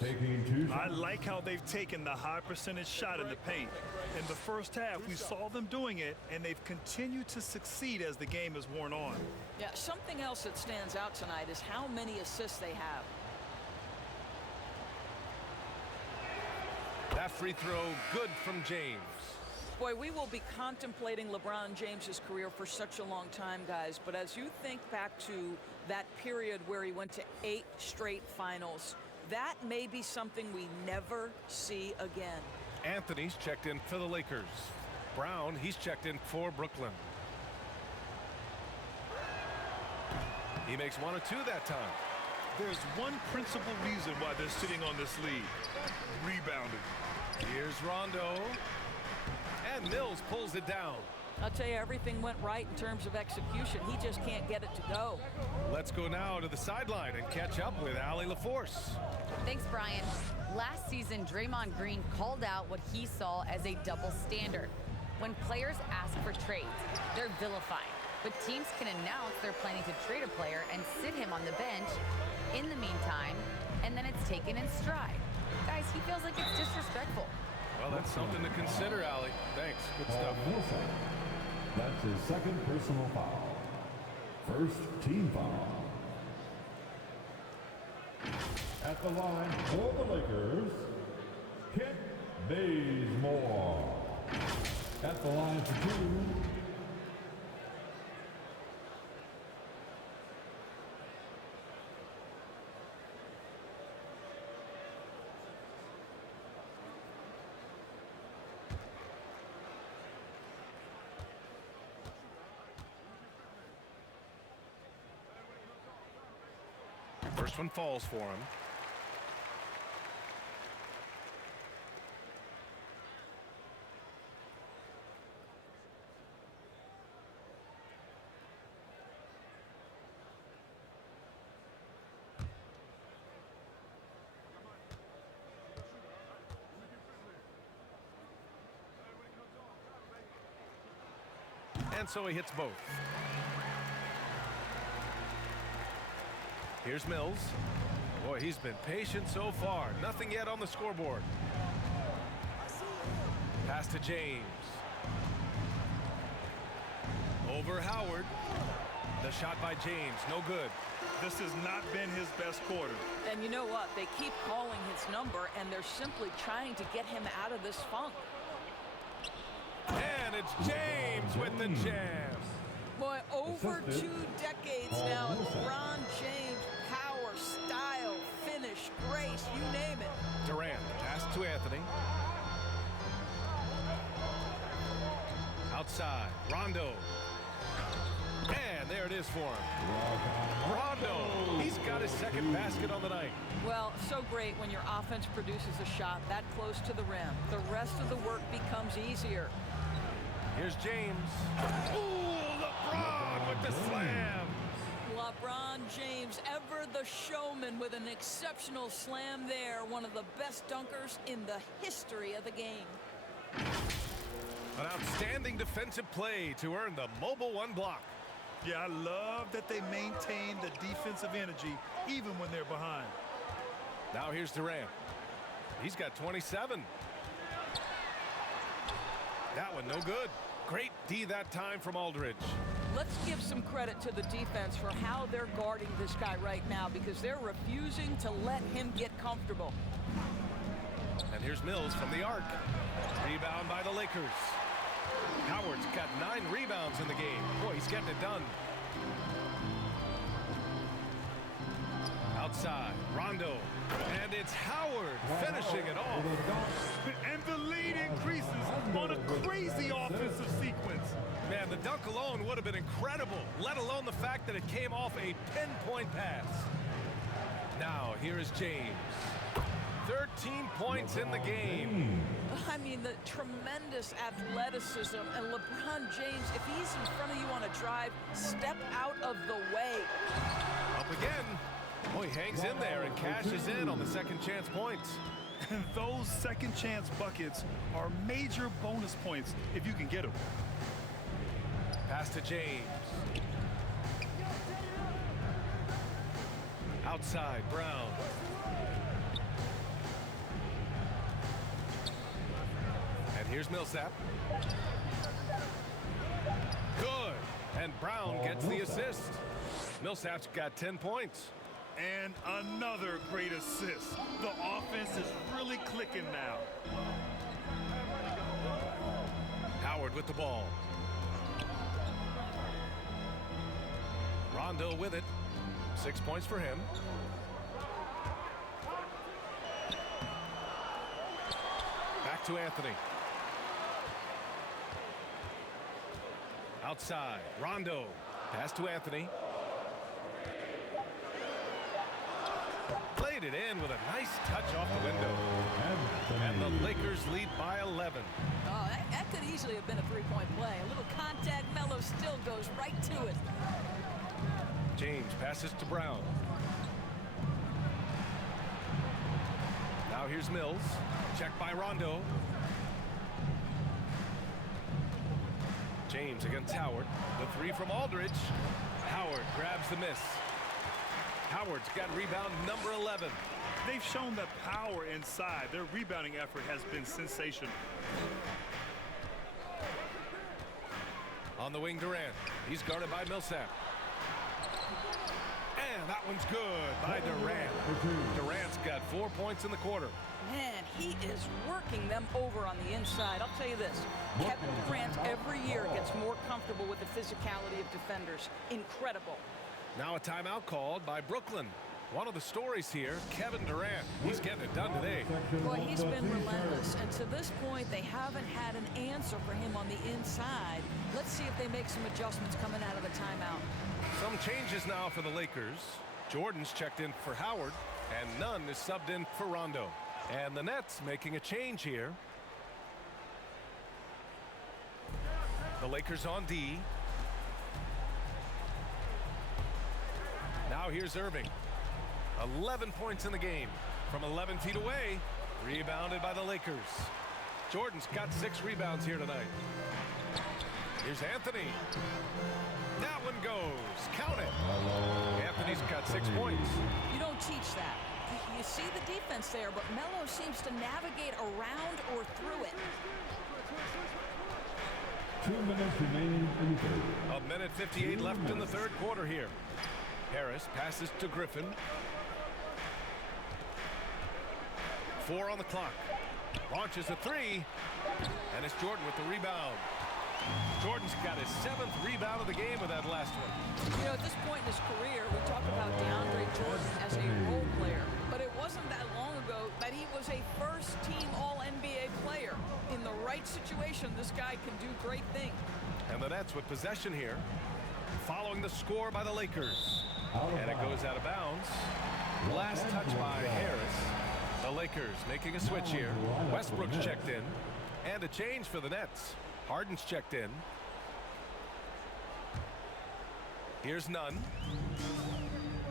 I like how they've taken the high percentage shot in the paint. In the first half, we saw them doing it, and they've continued to succeed as the game has worn on. Yeah, something else that stands out tonight is how many assists they have. That free throw good from James. Boy, we will be contemplating LeBron James's career for such a long time, guys. But as you think back to that period where he went to 8 straight finals, that may be something we never see again. Anthony's checked in for the Lakers. Brown, he's checked in for Brooklyn. He makes 1 or 2 that time. There's one principal reason why they're sitting on this lead. Rebounding. Here's Rondo. And Mills pulls it down. I'll tell you, everything went right in terms of execution. He just can't get it to go. Let's go now to the sideline and catch up with Allie LaForce. Thanks, Brian. Last season, Draymond Green called out what he saw as a double standard. When players ask for trades, they're vilified. But teams can announce they're planning to trade a player and sit him on the bench in the meantime, and then it's taken in stride. Guys, he feels like it's disrespectful. Well, that's something to consider, Allie. Thanks. Good stuff. That's his second personal foul. First team foul. At the line for the Lakers, Kent Bazemore. At the line for 2. First one falls for him. And so he hits both. Here's Mills. Boy, he's been patient so far. Nothing yet on the scoreboard. Pass to James. Over Howard. The shot by James, no good. This has not been his best quarter. And you know what? They keep calling his number, and they're simply trying to get him out of this funk. And it's James with the jam. Boy, over 2 decades now, LeBron James, power, style, finish, grace, you name it. Durant, pass to Anthony. Outside, Rondo. And there there it is for him. Rondo, he's got his second basket on the night. Well, so great when your offense produces a shot that close to the rim. The rest of the work becomes easier. Here's James. Ooh, LeBron with the slam. LeBron James, ever the showman, with an exceptional slam there. One of the best dunkers in the history of the game. An outstanding defensive play to earn the mobile one block. Yeah, I love that they maintain the defensive energy even when they're behind. Now here's Durant. He's got 27. That one no good. Great D that time from Aldridge. Let's give some credit to the defense for how they're guarding this guy right now, because they're refusing to let him get comfortable. And here's Mills from the arc. Rebound by the Lakers. Howard's got 9 rebounds in the game. Boy, he's getting it done. Outside, Rondo. And it's Howard finishing it off. And the lead increases on a crazy offensive sequence. Man, the dunk alone would have been incredible, let alone the fact that it came off a pinpoint pass. Now, here is James. 13 points in the game. I mean, the tremendous athleticism. And LeBron James, if he's in front of you on a drive, step out of the way. Up again. Boy, he hangs in there and cashes in on the second chance points. And those second chance buckets are major bonus points if you can get them. Pass to James. Outside, Brown. And here's Millsap. Good. And Brown gets the assist. Millsap's got 10 points. And another great assist. The offense is really clicking now. Howard with the ball. Rondo with it. 6 points for him. Back to Anthony. Outside, Rondo. Pass to Anthony. Played it in with a nice touch off the window. And the Lakers lead by 11. Oh, that could easily have been a three-point play. A little contact, Melo still goes right to it. James passes to Brown. Now here's Mills. Check by Rondo. James against Howard. The three from Aldridge. Howard grabs the miss. Howard's got rebound number 11. They've shown that power inside. Their rebounding effort has been sensational. On the wing, Durant. He's guarded by Millsap. And that one's good by Durant. Durant's got 4 points in the quarter. Man, he is working them over on the inside. I'll tell you this, Kevin Durant every year gets more comfortable with the physicality of defenders. Incredible. Now a timeout called by Brooklyn. One of the stories here, Kevin Durant. He's getting it done today. Boy, he's been relentless, and to this point, they haven't had an answer for him on the inside. Let's see if they make some adjustments coming out of the timeout. Some changes now for the Lakers. Jordan's checked in for Howard, and Nunn is subbed in for Rondo. And the Nets making a change here. The Lakers on D. Now here's Irving. 11 points in the game from 11 feet away. Rebounded by the Lakers. Jordan's got 6 rebounds here tonight. Here's Anthony. That one goes. Count it. Anthony's got 6 points. You don't teach that. You see the defense there, but Melo seems to navigate around or through it. 2 minutes remaining in the third. A minute 58 left in the third quarter here. Harris passes to Griffin. 4 on the clock. Launches a 3. And it's Jordan with the rebound. Jordan's got his 7th rebound of the game with that last one. You know, at this point in his career, we talk about DeAndre Jordan as a role player. But it wasn't that long ago that he was a first-team All-NBA player. In the right situation, this guy can do great things. And the Nets with possession here. following the score by the Lakers. And it goes out of bounds. Last touch by Harris. The Lakers making a switch here. Westbrook's checked in. And a change for the Nets. Harden's checked in. Here's Nunn.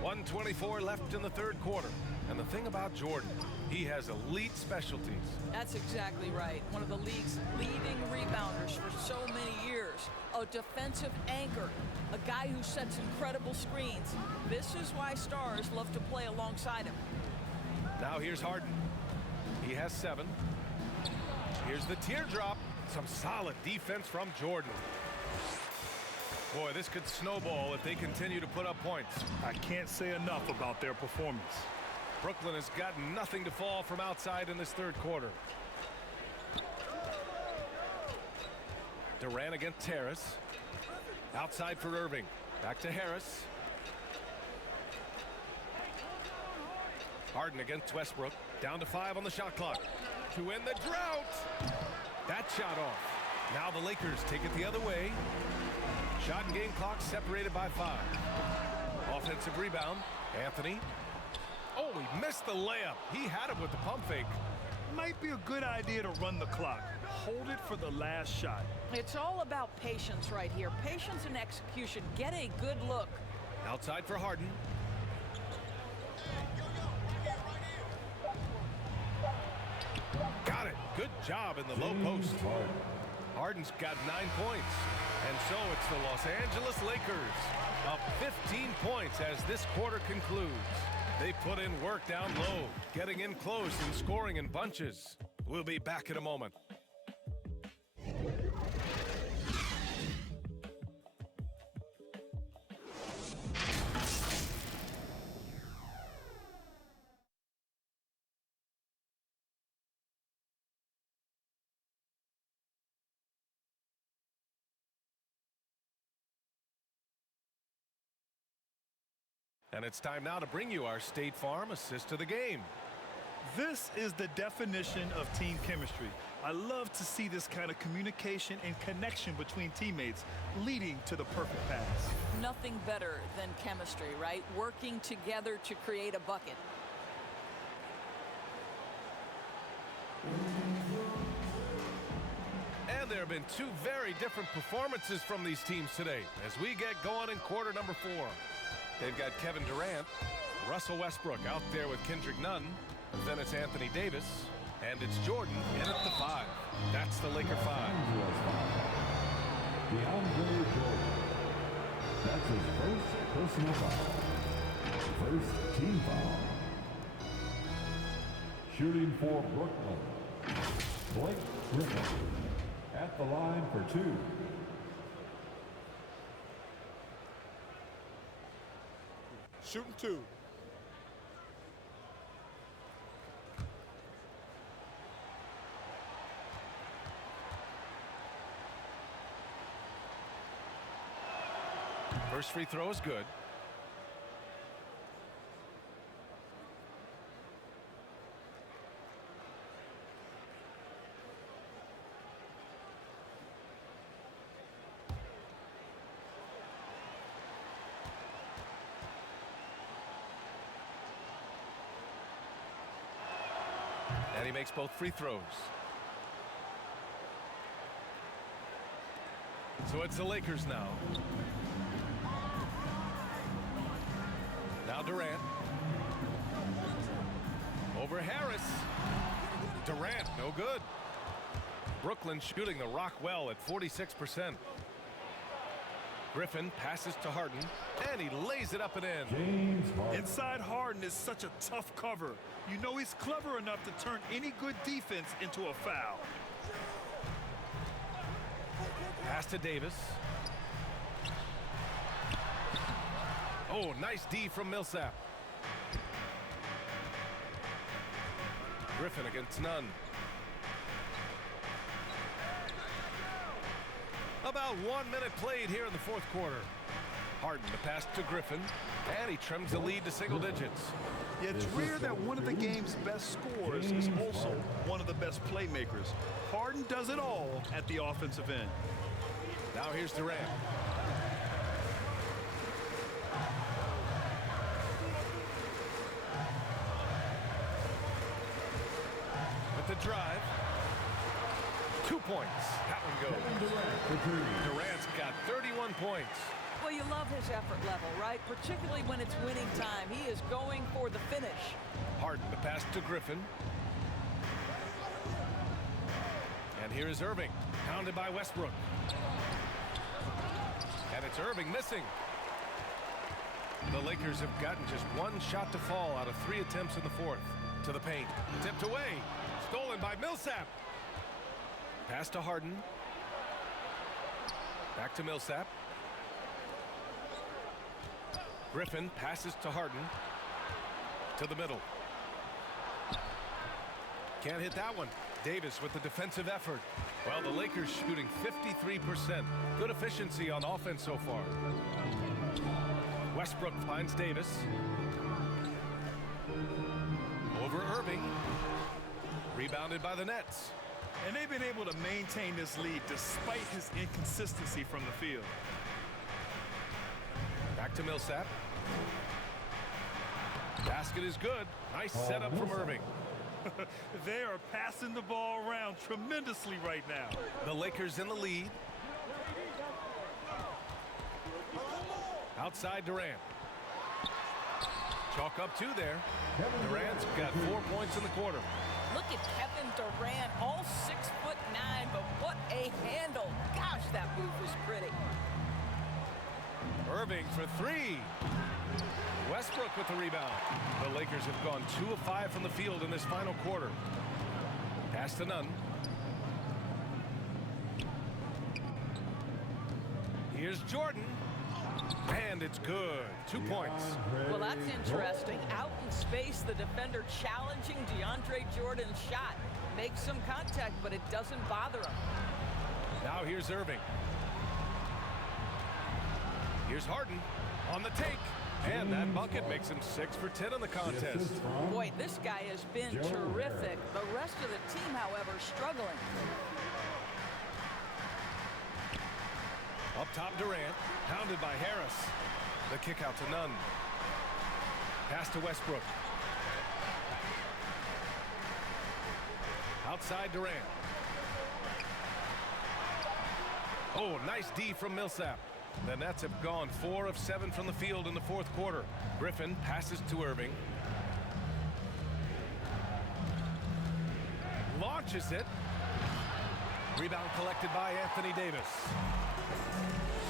1:24 left in the third quarter. And the thing about Jordan, he has elite specialties. That's exactly right. One of the league's leading rebounders for so many years. A defensive anchor. A guy who sets incredible screens. This is why stars love to play alongside him. Now here's Harden. He has 7. Here's the teardrop. Some solid defense from Jordan. Boy, this could snowball if they continue to put up points. I can't say enough about their performance. Brooklyn has got nothing to fall from outside in this third quarter. Durant against Harris. Outside for Irving. Back to Harris. Harden against Westbrook. Down to 5 on the shot clock. To win the drought. That shot off. Now the Lakers take it the other way. Shot and game clock separated by 5. Offensive rebound. Anthony. Oh, he missed the layup. He had it with the pump fake. Might be a good idea to run the clock. Hold it for the last shot. It's all about patience right here. Patience and execution. Get a good look. Outside for Harden. Got it. Good job in the low post. Harden's got 9 points. And so it's the Los Angeles Lakers up 15 points as this quarter concludes. They put in work down low, getting in close and scoring in bunches. We'll be back in a moment. And it's time now to bring you our State Farm assist of the game. This is the definition of team chemistry. I love to see this kind of communication and connection between teammates leading to the perfect pass. Nothing better than chemistry, right? Working together to create a bucket. And there have been 2 very different performances from these teams today as we get going in quarter number 4. They've got Kevin Durant, Russell Westbrook out there with Kendrick Nunn. Then it's Anthony Davis, and it's Jordan in at the 5. That's the Laker 5. DeAndre Jordan. That's his first personal foul. First team foul. Shooting for Brooklyn, Blake Griffin at the line for 2. Shooting 2. First free throw is good. And he makes both free throws. So it's the Lakers now. Now Durant. Over Harris. Durant, no good. Brooklyn shooting the rock well at 46%. Griffin passes to Harden, and he lays it up and in. Inside Harden is such a tough cover. You know he's clever enough to turn any good defense into a foul. Pass to Davis. Oh, nice D from Millsap. Griffin against Nunn. About 1 minute played here in the fourth quarter. Harden the pass to Griffin, and he trims the lead to single digits. Yet it's rare that one of the game's best scorers is also one of the best playmakers. Harden does it all at the offensive end. Now here's Durant. With the drive. 2 points. That one goes. Durant's got 31 points. Well, you love his effort level, right? Particularly when it's winning time. He is going for the finish. Harden, the pass to Griffin. And here is Irving, pounded by Westbrook. And it's Irving missing. The Lakers have gotten just one shot to fall out of 3 attempts in the fourth. To the paint, tipped away, stolen by Millsap. Pass to Harden. Back to Millsap. Griffin passes to Harden. To the middle. Can't hit that one. Davis with the defensive effort. Well, the Lakers shooting 53%. Good efficiency on offense so far. Westbrook finds Davis. Over Irving. Rebounded by the Nets. And they've been able to maintain this lead despite his inconsistency from the field. Back to Millsap. Basket is good. Nice setup from Irving. They are passing the ball around tremendously right now. The Lakers in the lead. Outside Durant. Chalk up 2 there. Durant's got 4 points in the quarter. Look at Kevin Durant, all 6'9", but what a handle. Gosh, that move was pretty. Irving for 3. Westbrook with the rebound. The Lakers have gone 2 of 5 from the field in this final quarter. Pass to Nunn. Here's Jordan. And it's good. 2 points. Well, that's interesting. Out in space, the defender challenging DeAndre Jordan's shot. Makes some contact, but it doesn't bother him. Now here's Irving. Here's Harden on the take. And that bucket makes him 6 for 10 in the contest. Boy, this guy has been terrific. The rest of the team, however, struggling. Up top, Durant, pounded by Harris. The kick out to Nunn. Pass to Westbrook. Outside Durant. Oh, nice D from Millsap. The Nets have gone 4 of 7 from the field in the fourth quarter. Griffin passes to Irving. Launches it. Rebound collected by Anthony Davis.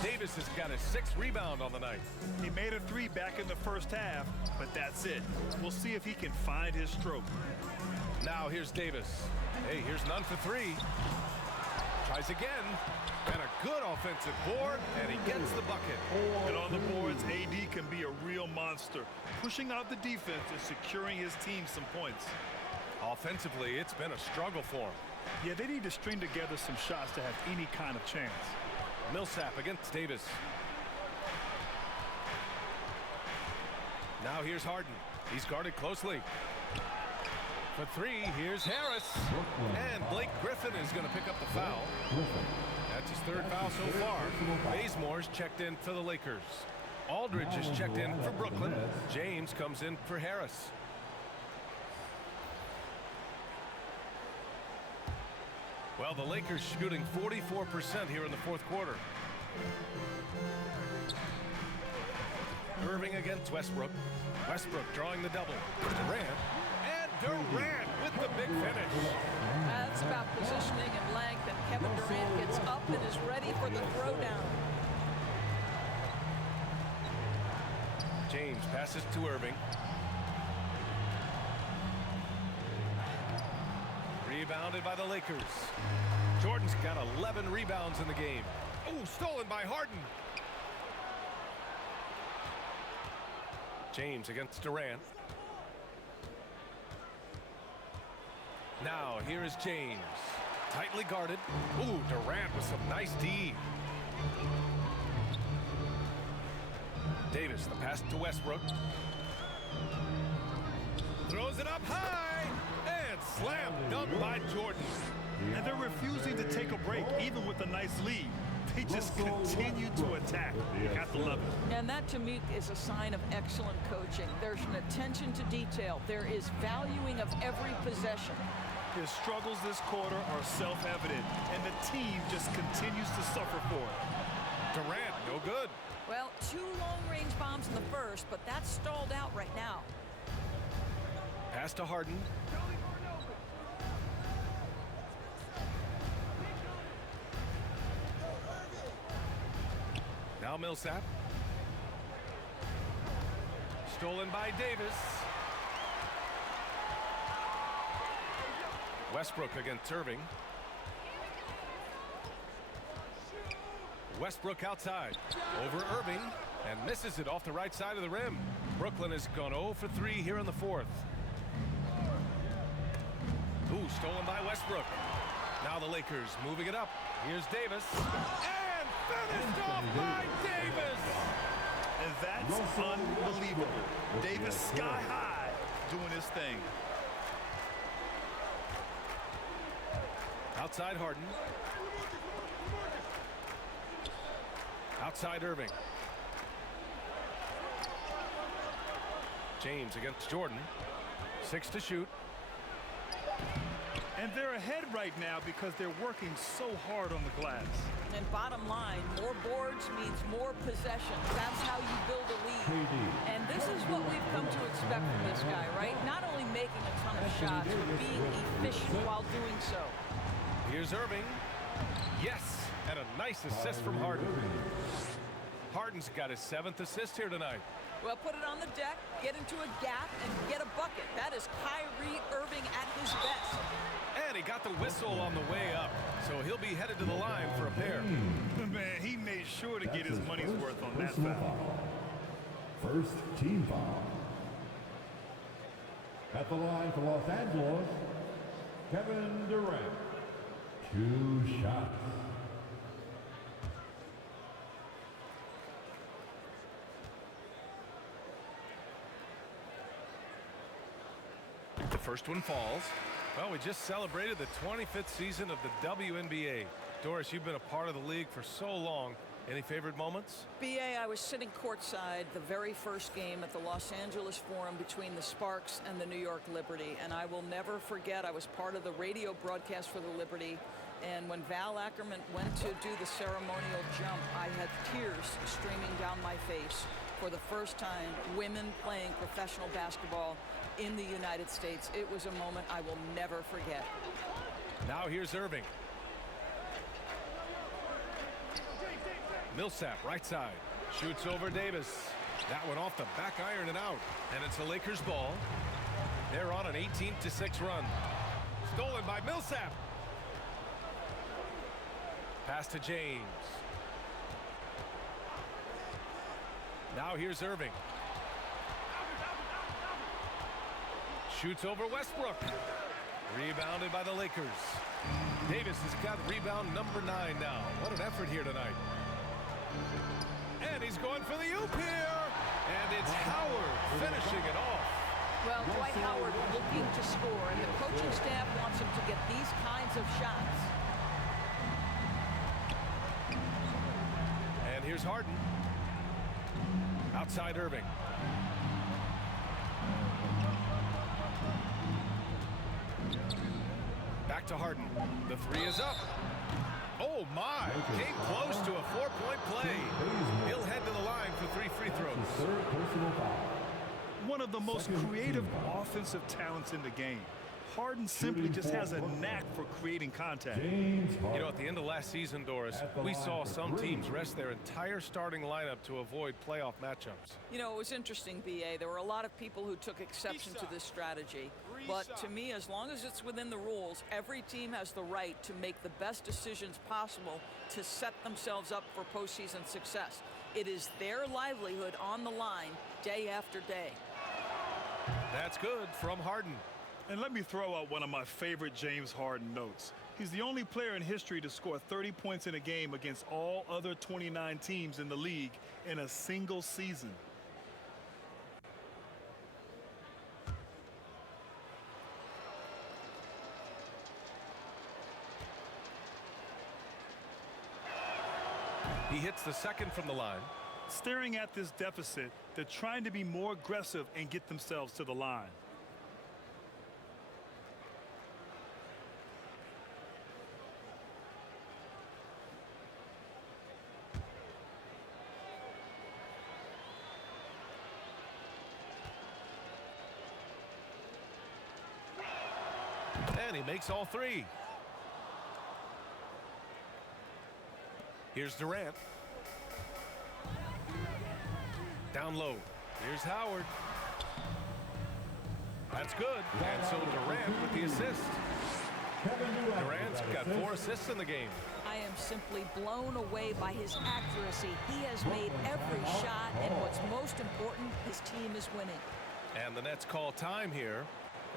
Davis has got his 6th rebound on the night. He made a 3 back in the first half, but that's it. We'll see if he can find his stroke. Now here's Davis. Hey, here's Nunn for 3. Tries again. And a good offensive board, and he gets the bucket. And on the boards, AD can be a real monster, pushing out the defense and securing his team some points. Offensively, it's been a struggle for him. Yeah, they need to string together some shots to have any kind of chance. Millsap against Davis. Now here's Harden. He's guarded closely. For 3, here's Harris. And Blake Griffin is going to pick up the foul. That's his 3rd foul so far. Bazemore's checked in for the Lakers. Aldridge is checked in for Brooklyn. James comes in for Harris. Well, the Lakers shooting 44% here in the fourth quarter. Irving against Westbrook. Westbrook drawing the double. Durant. And Durant with the big finish. That's about positioning and length, and Kevin Durant gets up and is ready for the throwdown. James passes to Irving. Rebounded by the Lakers. Jordan's got 11 rebounds in the game. Oh, stolen by Harden. James against Durant. Now, here is James. Tightly guarded. Ooh, Durant with some nice D. Davis, the pass to Westbrook. Throws it up high. And slam dunk by Jordan. And they're refusing to take a break, even with a nice lead. They just continue to attack. You have to love it. And that, to me, is a sign of excellent coaching. There's an attention to detail. There is valuing of every possession. His struggles this quarter are self-evident, and the team just continues to suffer for it. Durant, no good. Well, 2 long-range bombs in the first, but that's stalled out right now. Pass to Harden. Now Millsap. Stolen by Davis. Westbrook against Irving. Westbrook outside. Over Irving. And misses it off the right side of the rim. Brooklyn has gone 0 for 3 here in the fourth. Ooh, stolen by Westbrook. Now the Lakers moving it up. Here's Davis. And finished off by Davis. And that's unbelievable. Davis sky high doing his thing. Outside Harden. Outside Irving. James against Jordan. 6 to shoot. And they're ahead right now because they're working so hard on the glass. And bottom line, more boards means more possessions. That's how you build a lead. And this is what we've come to expect from this guy, right? Not only making a ton of shots, but being efficient while doing so. Here's Irving. Yes, and a nice assist from Harden. Harden's got his 7th assist here tonight. Well, put it on the deck, get into a gap, and get a bucket. That is Kyrie Irving at his best. And he got the whistle on the way up, so he'll be headed to the line for a pair. Man, he made sure to get his money's worth on that foul. First team foul. At the line for Los Angeles, Kevin Durant. 2 shots. The first one falls. Well, we just celebrated the 25th season of the WNBA. Doris, you've been a part of the league for so long. Any favorite moments? BA, I was sitting courtside the very first game at the Los Angeles Forum between the Sparks and the New York Liberty, and I will never forget I was part of the radio broadcast for the Liberty, and when Val Ackerman went to do the ceremonial jump, I had tears streaming down my face. For the first time, women playing professional basketball in the United States. It was a moment I will never forget. Now here's Irving. Millsap, right side. Shoots over Davis. That one off the back iron and out. And it's the Lakers ball. They're on an 18-6 run. Stolen by Millsap. Pass to James. Now here's Irving. Shoots over Westbrook. Rebounded by the Lakers. Davis has got rebound number 9 now. What an effort here tonight. And he's going for the oop here. And it's Howard finishing it off. Well, Dwight Howard looking to score, and the coaching staff wants him to get these kinds of shots. And here's Harden. Outside Irving. Back to Harden. The 3 is up. Oh my! Came close to a 4-point play. He'll head to the line for 3 free throws. One of the most creative offensive talents in the game. Harden simply just has a knack for creating contact. You know, at the end of last season, Doris, we saw some teams rest their entire starting lineup to avoid playoff matchups. You know, it was interesting, BA. There were a lot of people who took exception to this strategy. But to me, as long as it's within the rules, every team has the right to make the best decisions possible to set themselves up for postseason success. It is their livelihood on the line day after day. That's good from Harden. And let me throw out one of my favorite James Harden notes. He's the only player in history to score 30 points in a game against all other 29 teams in the league in a single season. He hits the second from the line. Staring at this deficit, they're trying to be more aggressive and get themselves to the line. And he makes all three. Here's Durant. Down low. Here's Howard. That's good. And so Durant with the assist. Durant's got 4 assists in the game. I am simply blown away by his accuracy. He has made every shot, and what's most important, his team is winning. And the Nets call time here.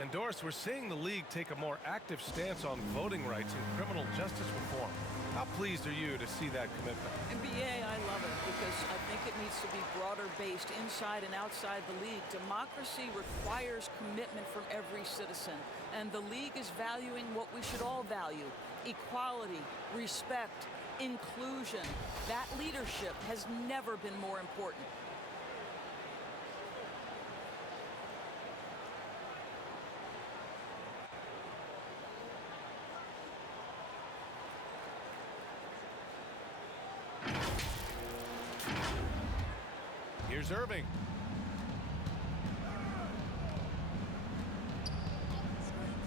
And Doris, we're seeing the league take a more active stance on voting rights and criminal justice reform. How pleased are you to see that commitment? NBA, I love it because I think it needs to be broader based inside and outside the league. Democracy requires commitment from every citizen, and the league is valuing what we should all value: equality, respect, inclusion. That leadership has never been more important. Here's Irving.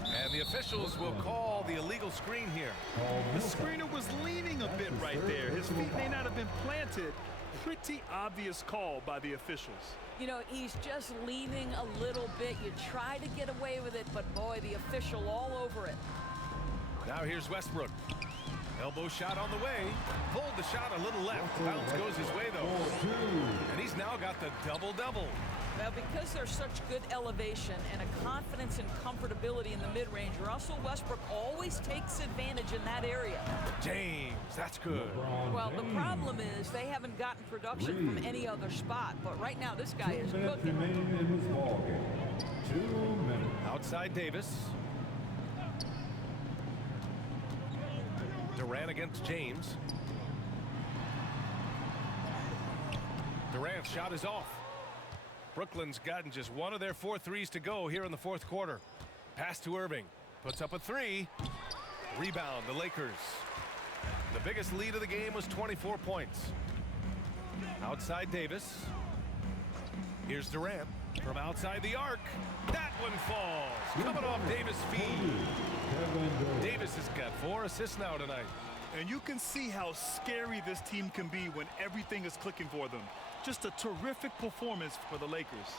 And the officials will call the illegal screen here. The screener was leaning a bit right there. His feet may not have been planted. Pretty obvious call by the officials. You know, he's just leaning a little bit. You try to get away with it, but boy, the official all over it. Now here's Westbrook. Elbow shot on the way. Pulled the shot a little left. Bounce goes his way, though. And he's now got the double-double. Well, because there's such good elevation and a confidence and comfortability in the mid-range, Russell Westbrook always takes advantage in that area. James, that's good. Well, the problem is they haven't gotten production from any other spot, but right now this guy is cooking. Outside Davis. Durant against James. Durant's shot is off. Brooklyn's gotten just one of their 4 threes to go here in the fourth quarter. Pass to Irving. Puts up a 3. Rebound, the Lakers. The biggest lead of the game was 24 points. Outside Davis. Here's Durant from outside the arc. That one falls. Coming off Davis' feet. Davis has got 4 assists now tonight. And you can see how scary this team can be when everything is clicking for them. Just a terrific performance for the Lakers.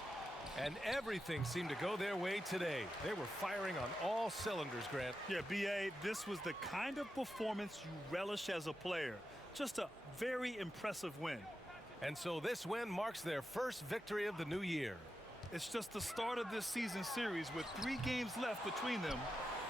And everything seemed to go their way today. They were firing on all cylinders, Grant. Yeah, B.A., this was the kind of performance you relish as a player. Just a very impressive win. And so this win marks their first victory of the new year. It's just the start of this season series with 3 games left between them,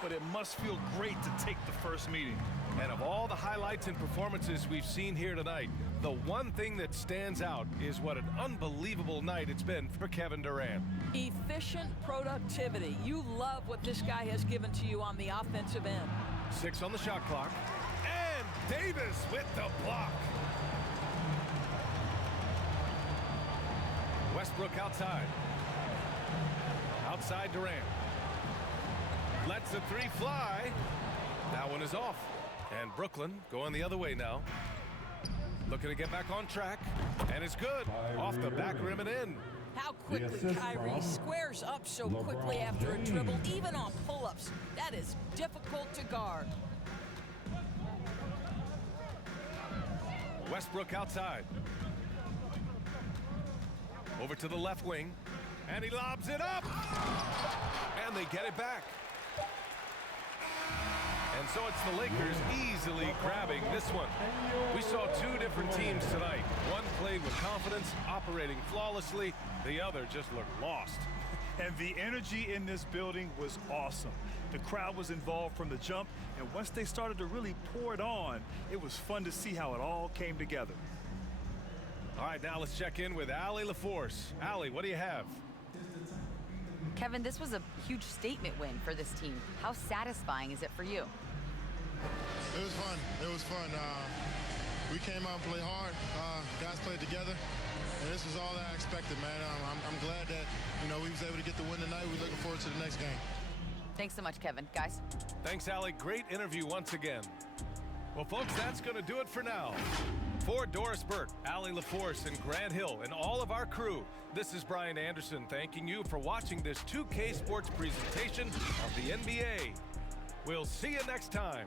but it must feel great to take the first meeting. And of all the highlights and performances we've seen here tonight, the one thing that stands out is what an unbelievable night it's been for Kevin Durant. Efficient productivity. You love what this guy has given to you on the offensive end. 6 on the shot clock. And Davis with the block. Westbrook outside. Outside Durant. Lets the 3 fly. That one is off. And Brooklyn going the other way now. Looking to get back on track. And it's good. Off the back rim and in. How quickly Kyrie squares up so quickly after a dribble, even on pull-ups. That is difficult to guard. Westbrook outside. Over to the left wing. And he lobs it up. And they get it back. And so it's the Lakers easily grabbing this one. We saw 2 different teams tonight. One played with confidence, operating flawlessly. The other just looked lost. And the energy in this building was awesome. The crowd was involved from the jump, and once they started to really pour it on, it was fun to see how it all came together. All right, now let's check in with Allie LaForce. Allie, what do you have? Kevin, this was a huge statement win for this team. How satisfying is it for you? It was fun. It was fun. we came out and played hard. Guys played together, and this is all that I expected, man. I'm glad that, you know, we was able to get the win tonight. We're looking forward to the next game. Thanks so much, Kevin. Guys. Thanks, Allie. Great interview once again. Well, folks, that's going to do it for now. For Doris Burke, Allie LaForce, and Grant Hill, and all of our crew, this is Brian Anderson thanking you for watching this 2K Sports presentation of the NBA. We'll see you next time.